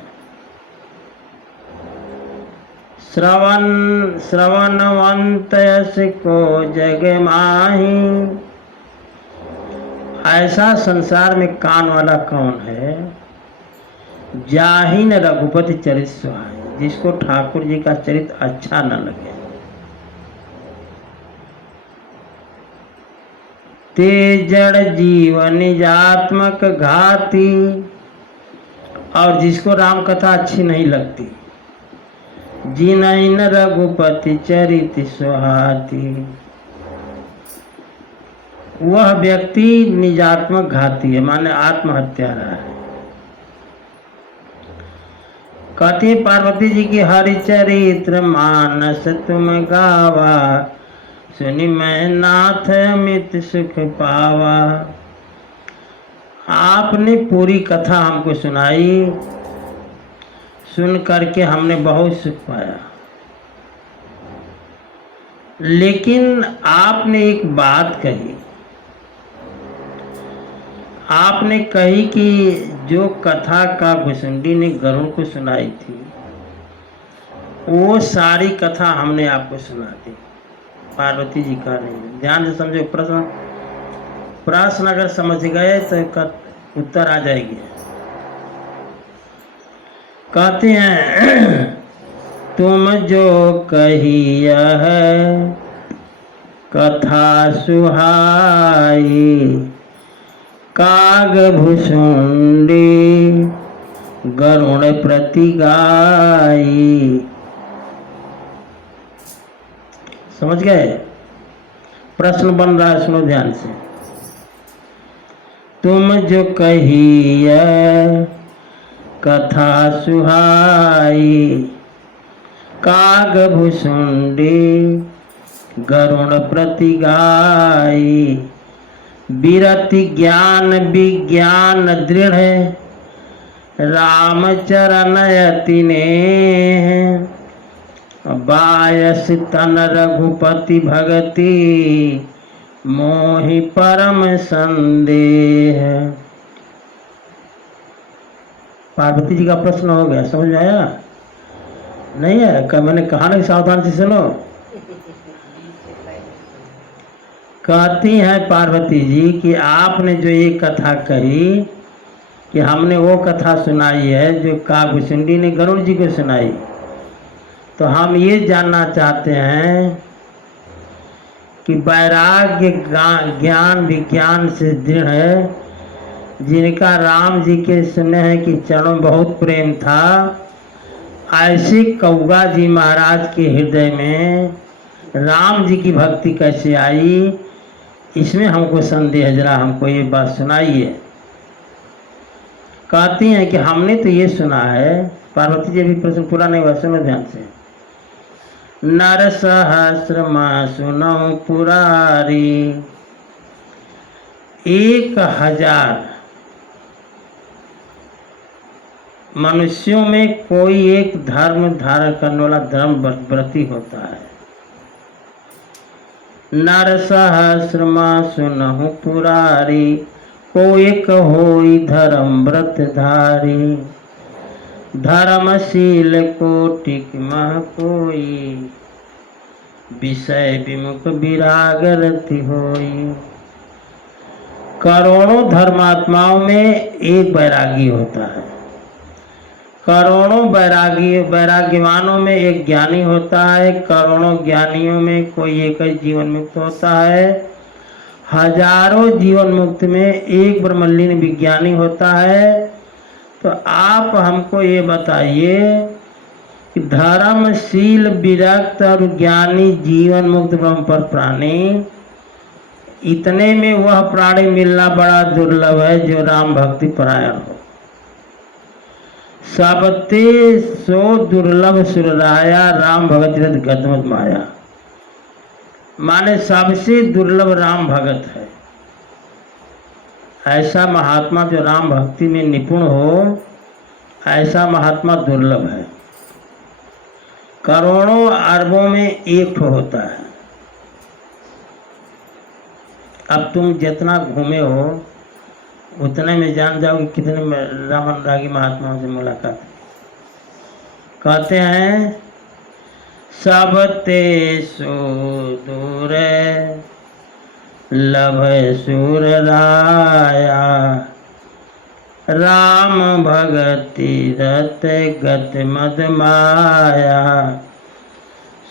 श्रवणवंत यस को जग माही। ऐसा संसार में कान वाला कौन है, जाहि न रघुपति चरित सुहाए, जिसको ठाकुर जी का चरित अच्छा न लगे। ते जड़ जीवन निजात्मक घाती, और जिसको राम कथा अच्छी नहीं लगती। जिनहि न रघुपति चरित सुहाती, वह व्यक्ति निजात्मक घाती है, माने आत्महत्यारा है। कहती पार्वती जी की हरिचरित्र मानस तुम गावा, सुनि मैं नाथ अमित सुख पावा। आपने पूरी कथा हमको सुनाई, सुन करके हमने बहुत सुख पाया। लेकिन आपने एक बात कही, आपने कही कि जो कथा का घुसुंडी ने गरुड़ को सुनाई थी, वो सारी कथा हमने आपको सुना दी। पार्वती जी का नहीं, ध्यान से समझो प्रश्न अगर समझ गए तो उत्तर आ जाएगी। कहते हैं तुम जो कही है कथा सुहाई, काग भुसुंडी गरुण प्रति गाई। समझ गए? प्रश्न बन रहा है, सुनो ध्यान से। तुम जो कहिए कथा सुहाई, काग भुसुंडी गरुण प्रति गाई। विरति ज्ञान विज्ञान दृढ़, राम चरण अति नेह। बायस तन रघुपति भगति, मोहि परम संदेह। पार्वती जी का प्रश्न हो गया, समझ में आया? नहीं है? मैंने कहा नहीं, सावधान से सुनो। कहती हैं पार्वती जी कि आपने जो ये कथा कही कि हमने वो कथा सुनाई है जो कागभूषुंडी ने गरुड़ जी को सुनाई, तो हम ये जानना चाहते हैं कि वैराग्य ज्ञान विज्ञान से दृढ़ है, जिनका राम जी के सुने हैं कि चरणों में बहुत प्रेम था, ऐसे कौगा जी महाराज के हृदय में राम जी की भक्ति कैसे आई, इसमें हमको संदेह, जरा हमको ये बात सुनाइए। कहती हैं कि हमने तो ये सुना है, पार्वती जी भी प्रश्न पूरा नहीं हुआ, सुनो ध्यान से। नर सहस्र माँ सुनो पुरारी, 1000 मनुष्यों में कोई एक धर्म धारण करने वाला धर्म व्रती होता है। नर सहस्र माँ सुनहु पुरारी, को एक होई धर्म व्रत धारी। धर्मशील कोटिक मह कोई, विषय विमुख विराग रति होई। करोड़ों धर्मात्माओं में एक वैरागी होता है, करोड़ों वैराग्यवानों में एक ज्ञानी होता है, करोड़ों ज्ञानियों में कोई एक ही जीवन मुक्त होता है, हजारों जीवन मुक्त में एक ब्रह्मलीन विज्ञानी होता है। तो आप हमको ये बताइए कि धर्मशील विरक्त और ज्ञानी जीवन मुक्त ब्रह्म पर प्राणी, इतने में वह प्राणी मिलना बड़ा दुर्लभ है जो राम भक्ति परायण हो। सबते सो दुर्लभ सुरराया, राम भगत रथ गदमद माया। माने सबसे दुर्लभ राम भगत है। ऐसा महात्मा जो राम भक्ति में निपुण हो, ऐसा महात्मा दुर्लभ है। करोड़ों अरबों में एक होता है। अब तुम जितना घूमे हो उतने में जान जाओ कि कितने राम अनुरागी महात्माओं से मुलाकात। कहते हैं सब ते सो दूर लभ सुर राया, राम भगति रत गत मद माया।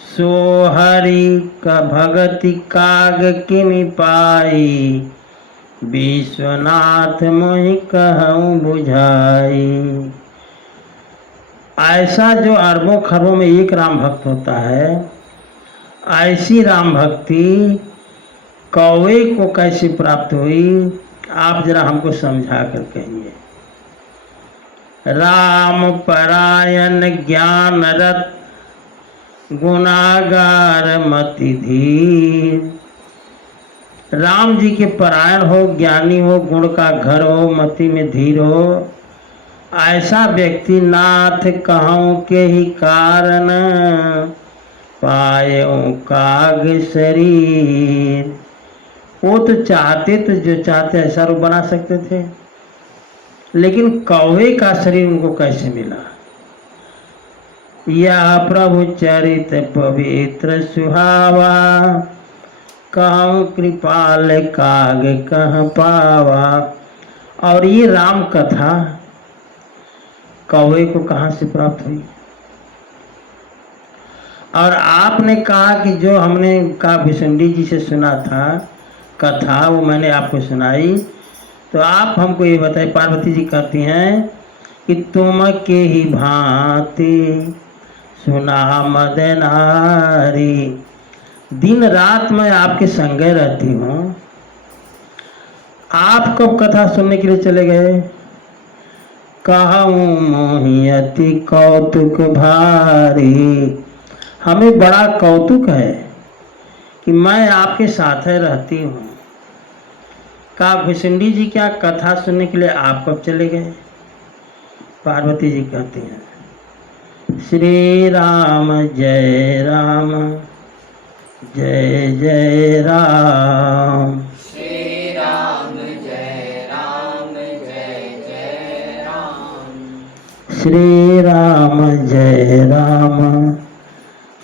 सो हरि का भगति काग किमि पाई, विश्वनाथ मोहि कहूँ बुझाई। ऐसा जो अरबों खरबों में एक राम भक्त होता है, ऐसी राम भक्ति कौवे को कैसे प्राप्त हुई, आप जरा हमको समझा कर कहिए। राम परायण ज्ञान रत, गुनागार मति धीर। राम जी के परायण हो, ज्ञानी हो, गुण का घर हो, मति में धीर हो, ऐसा व्यक्ति नाथ कहूँ के ही कारण, पायो काग शरीर। वो तो चाहते, तो जो चाहते ऐसा रूप बना सकते थे, लेकिन कौवे का शरीर उनको कैसे मिला? यह प्रभु चरित पवित्र सुहावा, कहूँ कृपाल काग कह पावा। और ये राम कथा कौवे को कहाँ से प्राप्त हुई? और आपने कहा कि जो हमने कागभूषुंडी जी से सुना था कथा, वो मैंने आपको सुनाई, तो आप हमको ये बताइए। पार्वती जी कहती हैं कि तुम के ही भांति सुना मद नारी। दिन रात मैं आपके संगे रहती हूँ। आप कब कथा सुनने के लिए चले गए? कहूँ मोहि अति कौतुक भारी। हमें बड़ा कौतुक है कि मैं आपके साथ रहती हूँ। काकभुसुंडी जी क्या कथा सुनने के लिए आप कब चले गए? पार्वती जी कहती हैं श्री राम जय राम जय जय राम। श्री राम जय राम जय जय राम। श्री राम जय राम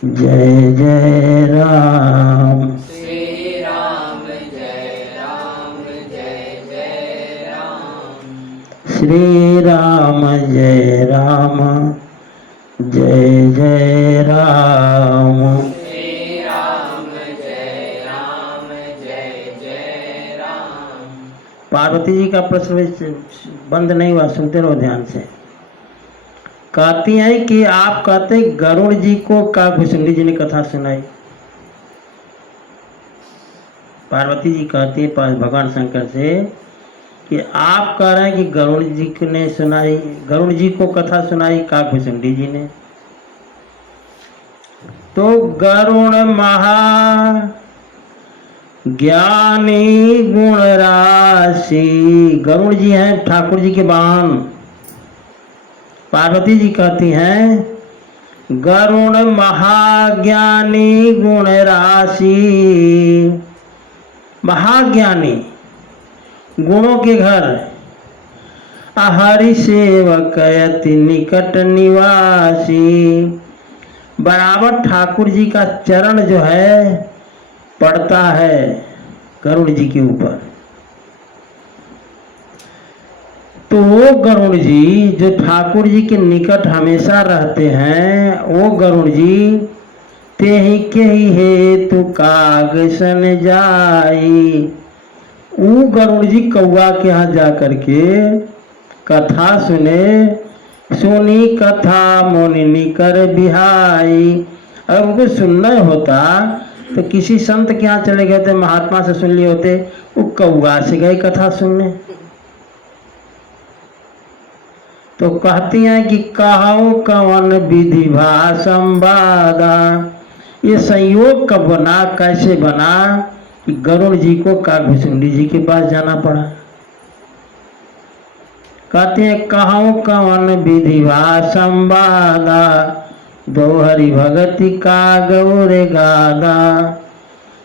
जय जय राम। श्री राम जय राम जय जय राम। श्री राम जय राम जय जय राम। श्री राम जय राम जय जय राम। पार्वती जी का प्रश्न बंद नहीं हुआ, सुनते रहो ध्यान से। कहती हैं कि आप कहते गरुड़ जी को काकभुसुंडी जी ने कथा सुनाई। पार्वती जी कहती है भगवान शंकर से कि आप कह रहे हैं कि गरुड़ जी ने सुनाई, गरुड़ जी को कथा सुनाई काकभुसुंडी जी ने। तो गरुड़ महा ज्ञानी गुण राशि। गरुड़ जी हैं ठाकुर जी के वाहन। पार्वती जी कहती हैं गरुड़ महाज्ञानी गुण राशि। महाज्ञानी गुणों के घर। हरि सेवक अति निकट निवासी। बराबर ठाकुर जी का चरण जो है पड़ता है गरुड़ जी के ऊपर। तो वो गरुड़ जी जो ठाकुर जी के निकट हमेशा रहते हैं, वो गरुड़ जी ते ही के ही हेतु काग सन जाई। वो गरुड़ जी कौआ के यहाँ जा करके कथा सुने। सुनी कथा मोनिनी कर बिहाई। अगर उनको सुनना होता तो किसी संत के यहाँ चले गए थे, महात्मा से सुन लिए होते। वो कौआ से गए कथा सुनने। तो कहती हैं कि कहूँ कवन विधि भा संवादा। ये संयोग कब बना, कैसे बना कि गरुड़ जी को काकभुसुंडी जी के पास जाना पड़ा। कहते हैं कहूँ कवन विधि भा संवादा। दो हरि भगति का गौरे गादा।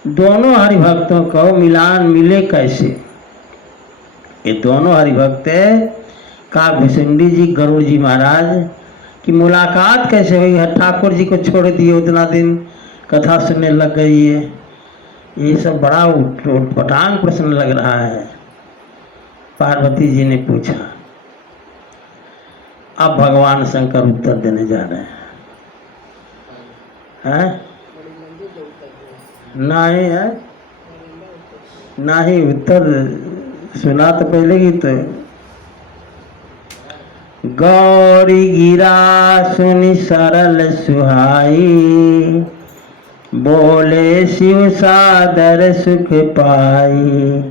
दोनों हरि भक्तों को मिलान मिले कैसे? ये दोनों हरि भक्त काकभुसुंडी जी गरुड़ जी महाराज की मुलाकात कैसे हुई है? ठाकुर जी को छोड़ दिए, उतना दिन कथा सुनने लग गई है। ये सब बड़ा उटपटांग प्रश्न लग रहा है। पार्वती जी ने पूछा। अब भगवान शंकर उत्तर देने जा रहे हैं। नहीं है, नहीं उत्तर सुना तो पहले ही तो। गौरी गिरा सुनि सरल सुहाई। बोले शिव सादर सुख पाई।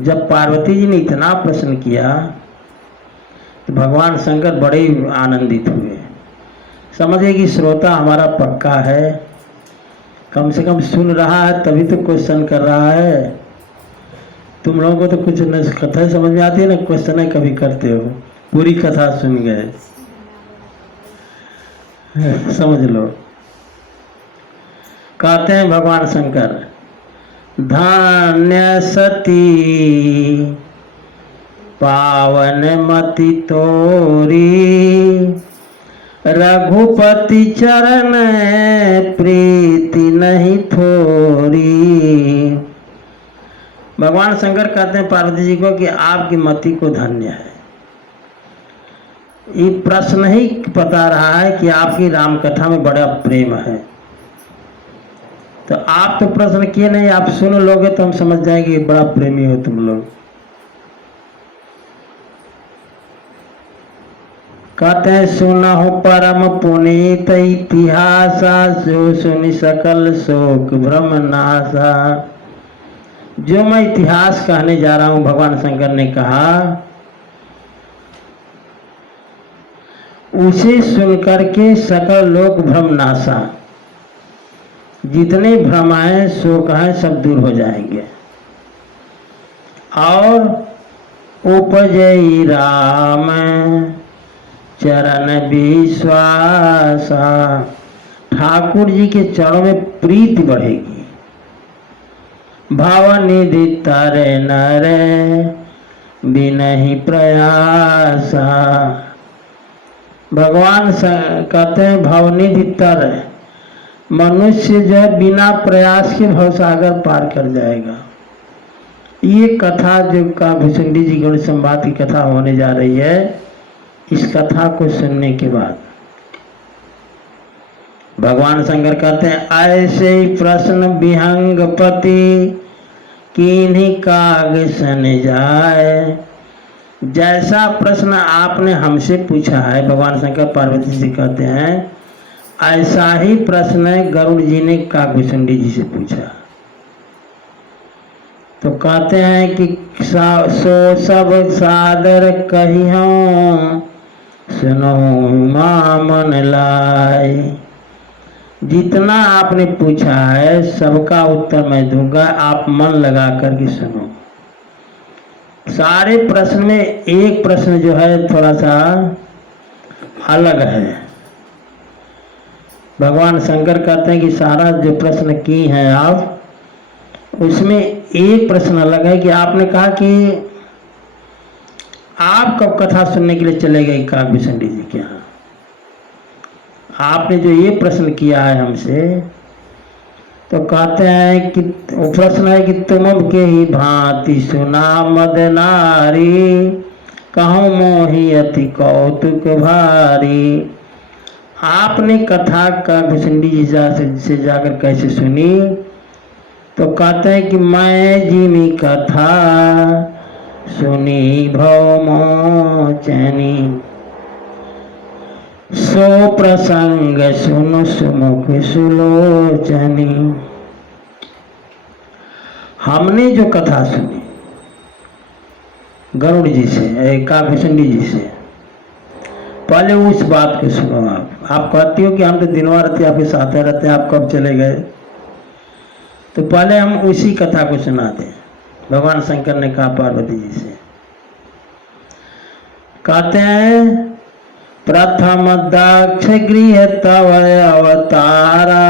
जब पार्वती जी ने इतना प्रश्न किया तो भगवान शंकर बड़े ही आनंदित हुए। समझे कि श्रोता हमारा पक्का है, कम से कम सुन रहा है तभी तो क्वेश्चन कर रहा है। तुम लोगों को तो कुछ न कथा समझ में आती है ना, क्वेश्चन है कभी करते हो। पूरी कथा सुन गए, समझ लो। कहते हैं भगवान शंकर धन्य सती पावन मति तोरी। रघुपति चरण प्रीति नहीं थोरी। भगवान शंकर कहते हैं पार्वती जी को कि आपकी मति को धन्य है। ये प्रश्न ही बता रहा है कि आपकी राम कथा में बड़ा प्रेम है। तो आप तो प्रश्न किए नहीं, आप सुन लोगे तो हम समझ जाएंगे बड़ा प्रेमी हो तुम लोग। कहते हैं सुनहु परम पुनीत इतिहासा, सो सुनि सकल शोक भ्रम नासा। जो मैं इतिहास कहने जा रहा हूं, भगवान शंकर ने कहा, उसे सुनकर के सकल लोक भ्रम नासा, जितने भ्रम हैं शोक हैं सब दूर हो जाएंगे। और उपजई राम चरण विश्वासा, ठाकुर जी के चरणों में प्रीति बढ़ेगी। भवनिधि तरे नरे बिनहि प्रयासा। भगवान कहते हैं भवनिधि तर, मनुष्य जो है बिना प्रयास के भवसागर पार कर जाएगा। ये कथा जो का भुसुंडी जी गौड़ संवाद की कथा होने जा रही है, इस कथा को सुनने के बाद भगवान शंकर कहते हैं ऐसे ही प्रश्न विहंगपति किन्हीं काग सन जाए। जैसा प्रश्न आपने हमसे पूछा है, भगवान शंकर पार्वती से कहते हैं, ऐसा ही प्रश्न गरुड़ जी ने काकभूषुंडी जी से पूछा। तो कहते हैं कि सो सब सादर कहियों सुनो मां मन लाए। जितना आपने पूछा है सबका उत्तर मैं दूंगा, आप मन लगा करके सुनो। सारे प्रश्न में एक प्रश्न जो है थोड़ा सा अलग है। भगवान शंकर कहते हैं कि सारा जो प्रश्न की हैं आप, उसमें एक प्रश्न अलग है कि आपने कहा कि आप कब कथा सुनने के लिए चले गए काकभूषुंडी जी के यहाँ। आपने जो ये प्रश्न किया है हमसे, तो कहते हैं कि वो प्रश्न है कि तुम के ही भांति सुना मद नारी, कहूँ मोही अति कौतुक भारी। आपने कथा काकभूषुंडी जी से जाकर कैसे सुनी, तो कहते हैं कि मैं जिमी कथा सुनी भव मोचनी, सो प्रसंग सुन सुमुख सुलोचनी। हमने जो कथा सुनी गरुड़ जी से, काकभूषुंडी जी से, पहले उस बात को सुनो। आप कहती हो कि हम तो दिनवा रहते आपके साथ रहते हैं, आप कब चले गए, तो पहले हम उसी कथा को सुनाते। भगवान शंकर ने कहा पार्वती जी से, कहते हैं प्रथम दक्ष गृह तव अवतारा,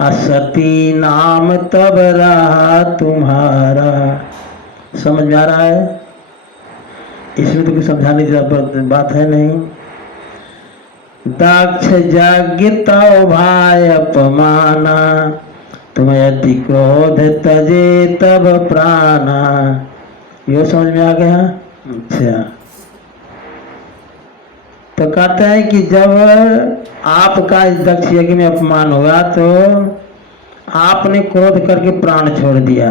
असती नाम तब रहा तुम्हारा। समझ में आ रहा है? इसमें तो कुछ समझाने की बात है नहीं। दक्ष यज्ञ तव भाई अपमाना, तुम्हें अति क्रोध तजे तब प्राणा। यो समझ में आ गया? अच्छा, तो कहता है कि जब आपका दक्ष यज्ञ में अपमान हुआ तो आपने क्रोध करके प्राण छोड़ दिया।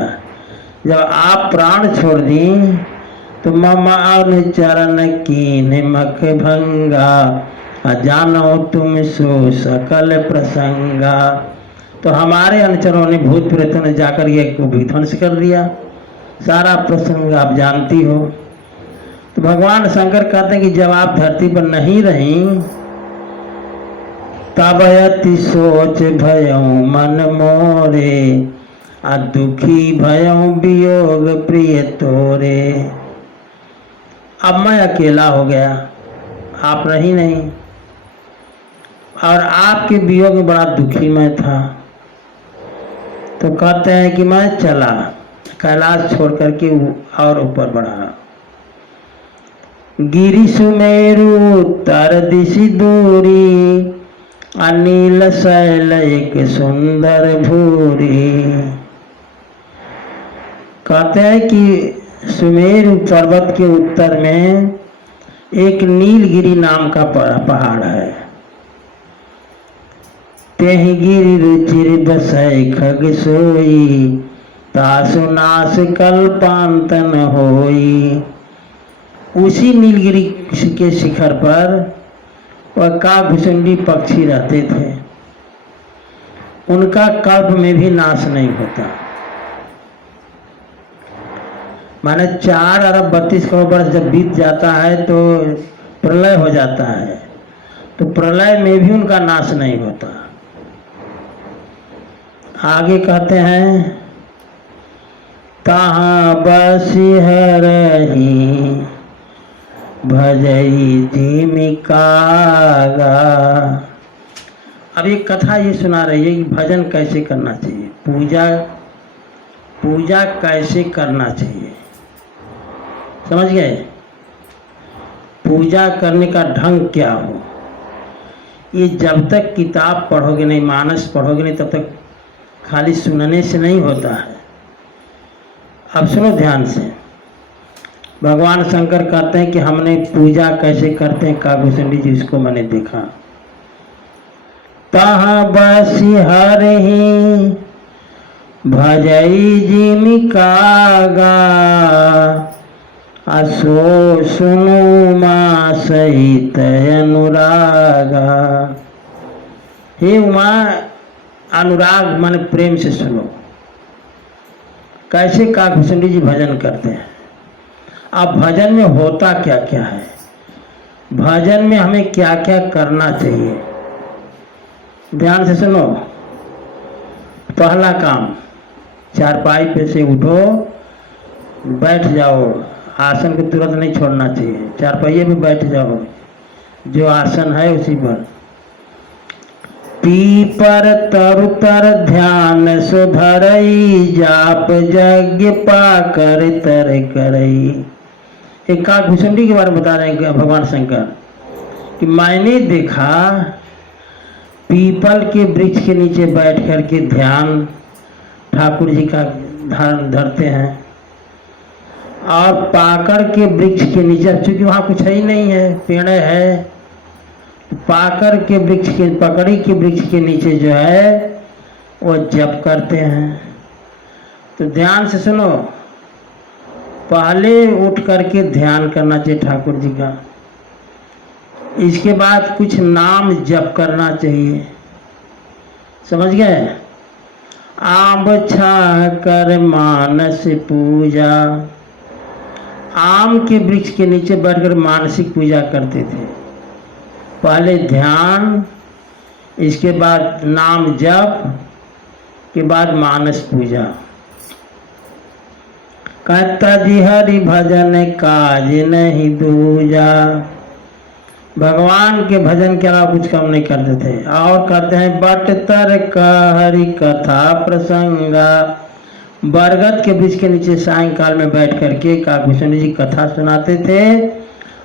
जब आप प्राण छोड़ दी तो ममा चरण की निमक भंगा, जानो तुम सो सकल प्रसंगा। तो हमारे अनुचरों ने भूत प्रेतों ने जाकर ये को विध्वंस कर दिया। सारा प्रसंग आप जानती हो। तो भगवान शंकर कहते हैं कि जब आप धरती पर नहीं रही, तब अति सोच भयऊ मन मोरे, आ दुखी भयऊ वियोग प्रिय तोरे। अब मैं अकेला हो गया, आप रही नहीं, और आपके वियोग में बड़ा दुखी मैं था। तो कहते हैं कि मैं चला, कैलाश छोड़ करके और ऊपर बढ़ा। गिरि सुमेरु तर दिशि दूरी, अनिल शैल एक सुंदर भूरी। कहते हैं कि सुमेरु पर्वत के उत्तर में एक नीलगिरी नाम का पहाड़ है। तेहि गिरि रुचिर बसै खग सोई, तासु नास कल्पांत न होई। उसी नीलगिरी के शिखर पर वह काकभुसुंडी पक्षी रहते थे। उनका कल्प में भी नाश नहीं होता। माने 4 अरब 32 करोड़ वर्ष जब बीत जाता है तो प्रलय हो जाता है, तो प्रलय में भी उनका नाश नहीं होता। आगे कहते हैं तहाँ बसी हरही भजई जिमिकागा। अब एक कथा ये सुना रही है कि भजन कैसे करना चाहिए, पूजा कैसे करना चाहिए। समझ गए? पूजा करने का ढंग क्या हो, ये जब तक किताब पढ़ोगे नहीं, मानस पढ़ोगे नहीं, तब तक खाली सुनने से नहीं होता है। अब सुनो ध्यान से। भगवान शंकर कहते हैं कि हमने पूजा कैसे करते हैं काकभुसुंडी जी, उसको मैंने देखा। तहाँ बसी हरहि भजई जिमिकागा, असो सुनु माँ सहित अनुरागा। हे उमा, अनुराग माने प्रेम से सुनो। कैसे काकभुसुंडी जी भजन करते हैं। अब भजन में होता क्या क्या है, भजन में हमें क्या क्या करना चाहिए, ध्यान से सुनो। पहला काम, चारपाई पे से उठो, बैठ जाओ। आसन को तुरंत नहीं छोड़ना चाहिए, चारपाइये पे बैठ जाओ, जो आसन है उसी पर। पीपर तरु तर ध्यान सुधरई, जाप यज्ञ पाकर तर करई। एक काकभुसुंडी के बारे में बता रहे हैं भगवान शंकर कि मैंने देखा पीपल के वृक्ष के नीचे बैठ करके ध्यान ठाकुर जी का धरते हैं, और पाकड़ के वृक्ष के नीचे, चूंकि वहाँ कुछ ही नहीं है, पेड़ है, पाकड़ के वृक्ष के, पकड़ी के वृक्ष के नीचे जो है वो जप करते हैं। तो ध्यान से सुनो, पहले उठ करके ध्यान करना चाहिए ठाकुर जी का, इसके बाद कुछ नाम जप करना चाहिए। समझ गए? आम छा कर मानस पूजा, आम के वृक्ष के नीचे बैठकर मानसिक पूजा करते थे। पहले ध्यान, इसके बाद नाम जप, के बाद मानस पूजा। कहता जी हरि भजन काज नहीं दूजा, भगवान के भजन के अलावा कुछ कम नहीं करते थे। और कहते हैं बट तर का हरि कथा प्रसंगा, बरगद के वृक्ष के नीचे सायंकाल में बैठ करके काकभुसुंडी जी कथा सुनाते थे।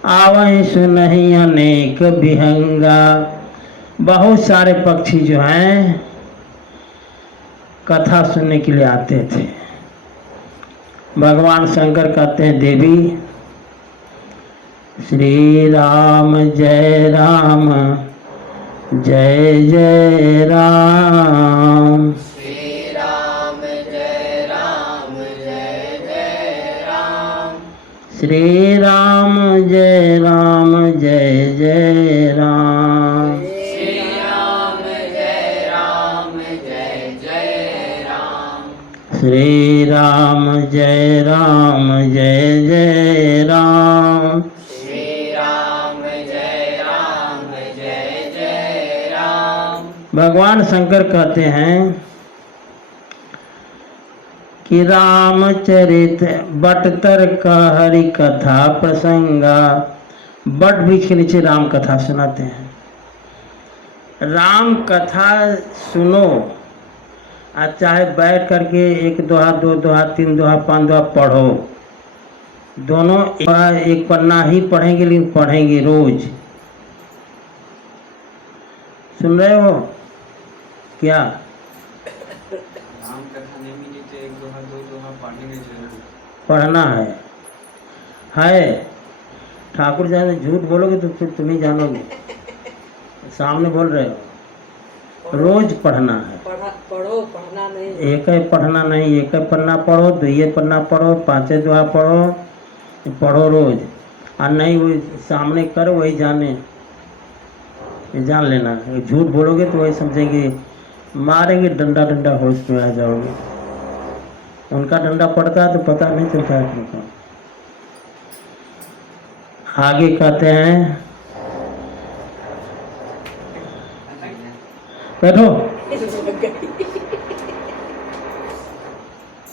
आवहीं सुनहि अनेक विहंगा, बहुत सारे पक्षी जो हैं कथा सुनने के लिए आते थे। भगवान शंकर कहते हैं देवी श्री राम जय राम जय जय राम, श्री राम जय राम जय जय राम, श्री राम जय राम जय जय राम, श्री राम जय राम जय जय राम, श्री राम जय राम जय जय राम। श्री राम जय राम जय जय राम। भगवान शंकर कहते हैं कि रामचरित बटतर का हरि कथा प्रसंगा, बट वृक्ष के नीचे राम कथा सुनाते हैं। राम कथा सुनो, आज चाहे बैठ करके 1 दोहा 2 दोहा 3 दोहा 5 दोहा पढ़ो, दोनों एक पन्ना ही पढ़ेंगे, लेकिन पढ़ेंगे रोज। सुन रहे हो क्या? राम कथा नहीं मिली तो 1 दोहा 2 दोहा पढ़ने की जरूर पढ़ना है। ठाकुर जाने झूठ बोलोगे तो फिर तुम ही जानोगे, सामने बोल रहे हो। रोज पढ़ना है, पढ़ो, पढ़ना नहीं। एक ही पढ़ना नहीं, एक ही पन्ना पढ़ो, 2 पन्ना पढ़ो, 5 दोहा पढ़ो, पढ़ो रोज। और नहीं वो सामने कर वही जाने, ये जान लेना। झूठ बोलोगे तो वही समझेंगे, मारेंगे डंडा डंडा होश में आ जाओगे। उनका डंडा पड़ता है तो पता नहीं चलता है तुमको। आगे कहते हैं, बैठो।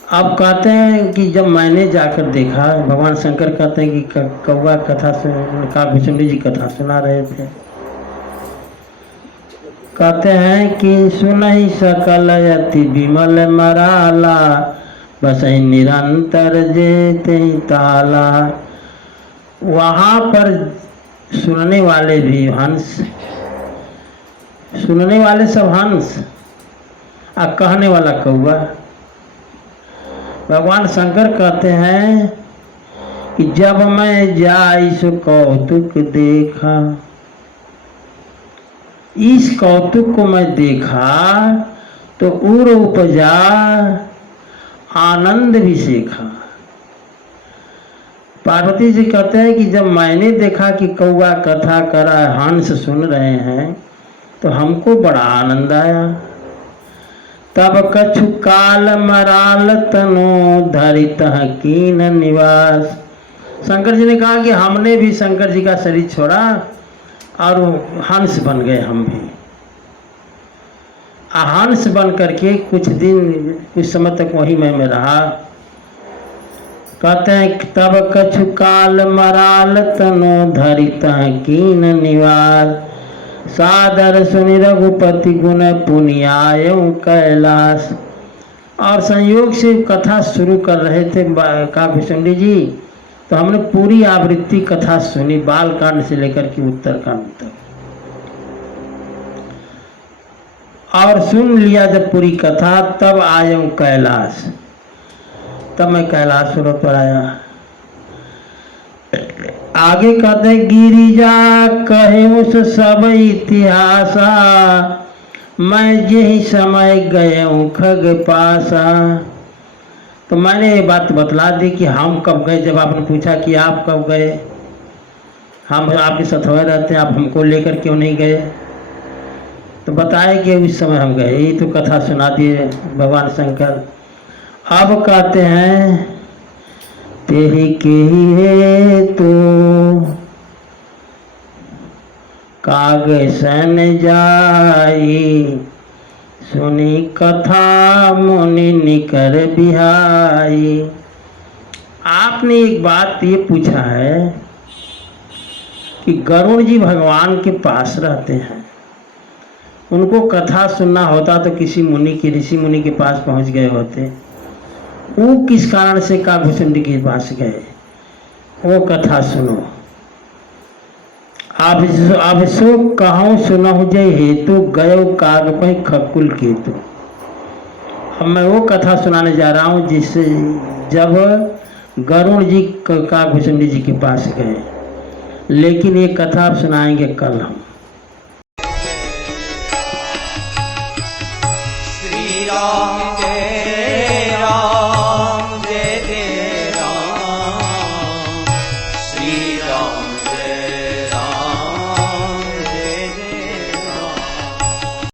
अब कहते हैं कि जब मैंने जाकर देखा, भगवान शंकर कहते हैं कि कौवा कथा सुन, काकभूषुंडी जी कथा सुना रहे थे। कहते हैं कि सुनहि सकल यति विमल मराला, बसहि निरंतर जेते ताला। वहाँ पर सुनने वाले भी हंस, सुनने वाले सब हंस और कहने वाला कौवा। भगवान शंकर कहते हैं कि जब मैं जाई सो कौतुक देखा, इस कौतुक को मैं देखा तो उर उपजा आनंद भी सीखा। पार्वती जी कहते हैं कि जब मैंने देखा कि कौवा कथा करा, हंस सुन रहे हैं, तो हमको बड़ा आनंद आया। तब कछु काल मराल तनो धरित कीन निवास। शंकर जी ने कहा कि हमने भी शंकर जी का शरीर छोड़ा और हंस बन गए हम भी। हंस बन करके कुछ दिन, कुछ समय तक वही में रहा। कहते हैं तब कछु काल मराल तनो धरित कीन निवास, सादर सुनि रघुपति गुण पुनियायं कैलाश। और संयोग से कथा शुरू कर रहे थे काकभूषुंडी जी, तो हमने पूरी आवृत्ति कथा सुनी, बाल कांड से लेकर के उत्तर कांड तक। और सुन लिया जब पूरी कथा, तब आयं कैलाश, तब मैं कैलाश पर्वत पर आया। आगे कहते हैं गिरिजा कहे उस सब इतिहासा, मैं यही समय गए खग पासा। तो मैंने ये बात बतला दी कि हम कब गए। जब आपने पूछा कि आप कब गए, हम आपके साथ हुए रहते हैं, आप हमको लेकर क्यों नहीं गए, तो बताए कि उस समय हम गए। ये तो कथा सुना दिए भगवान शंकर। अब कहते हैं तेहि के ही तो काग सन जाई, सुनी कथा मुनि निकर बिहाई। आपने एक बात ये पूछा है कि गरुड़ जी भगवान के पास रहते हैं, उनको कथा सुनना होता तो किसी मुनि के, ऋषि मुनि के पास पहुंच गए होते। वो किस कारण से काकभूषुंडी के पास गए, वो कथा सुनो। अब सो कहूँ सुनहु जय हेतु, गयो काग पै खकुल केतु। अब मैं वो कथा सुनाने जा रहा हूँ जिससे जब गरुड़ जी काकभूषुंडी जी के पास गए, लेकिन ये कथा आप सुनाएंगे कल हम। श्री राम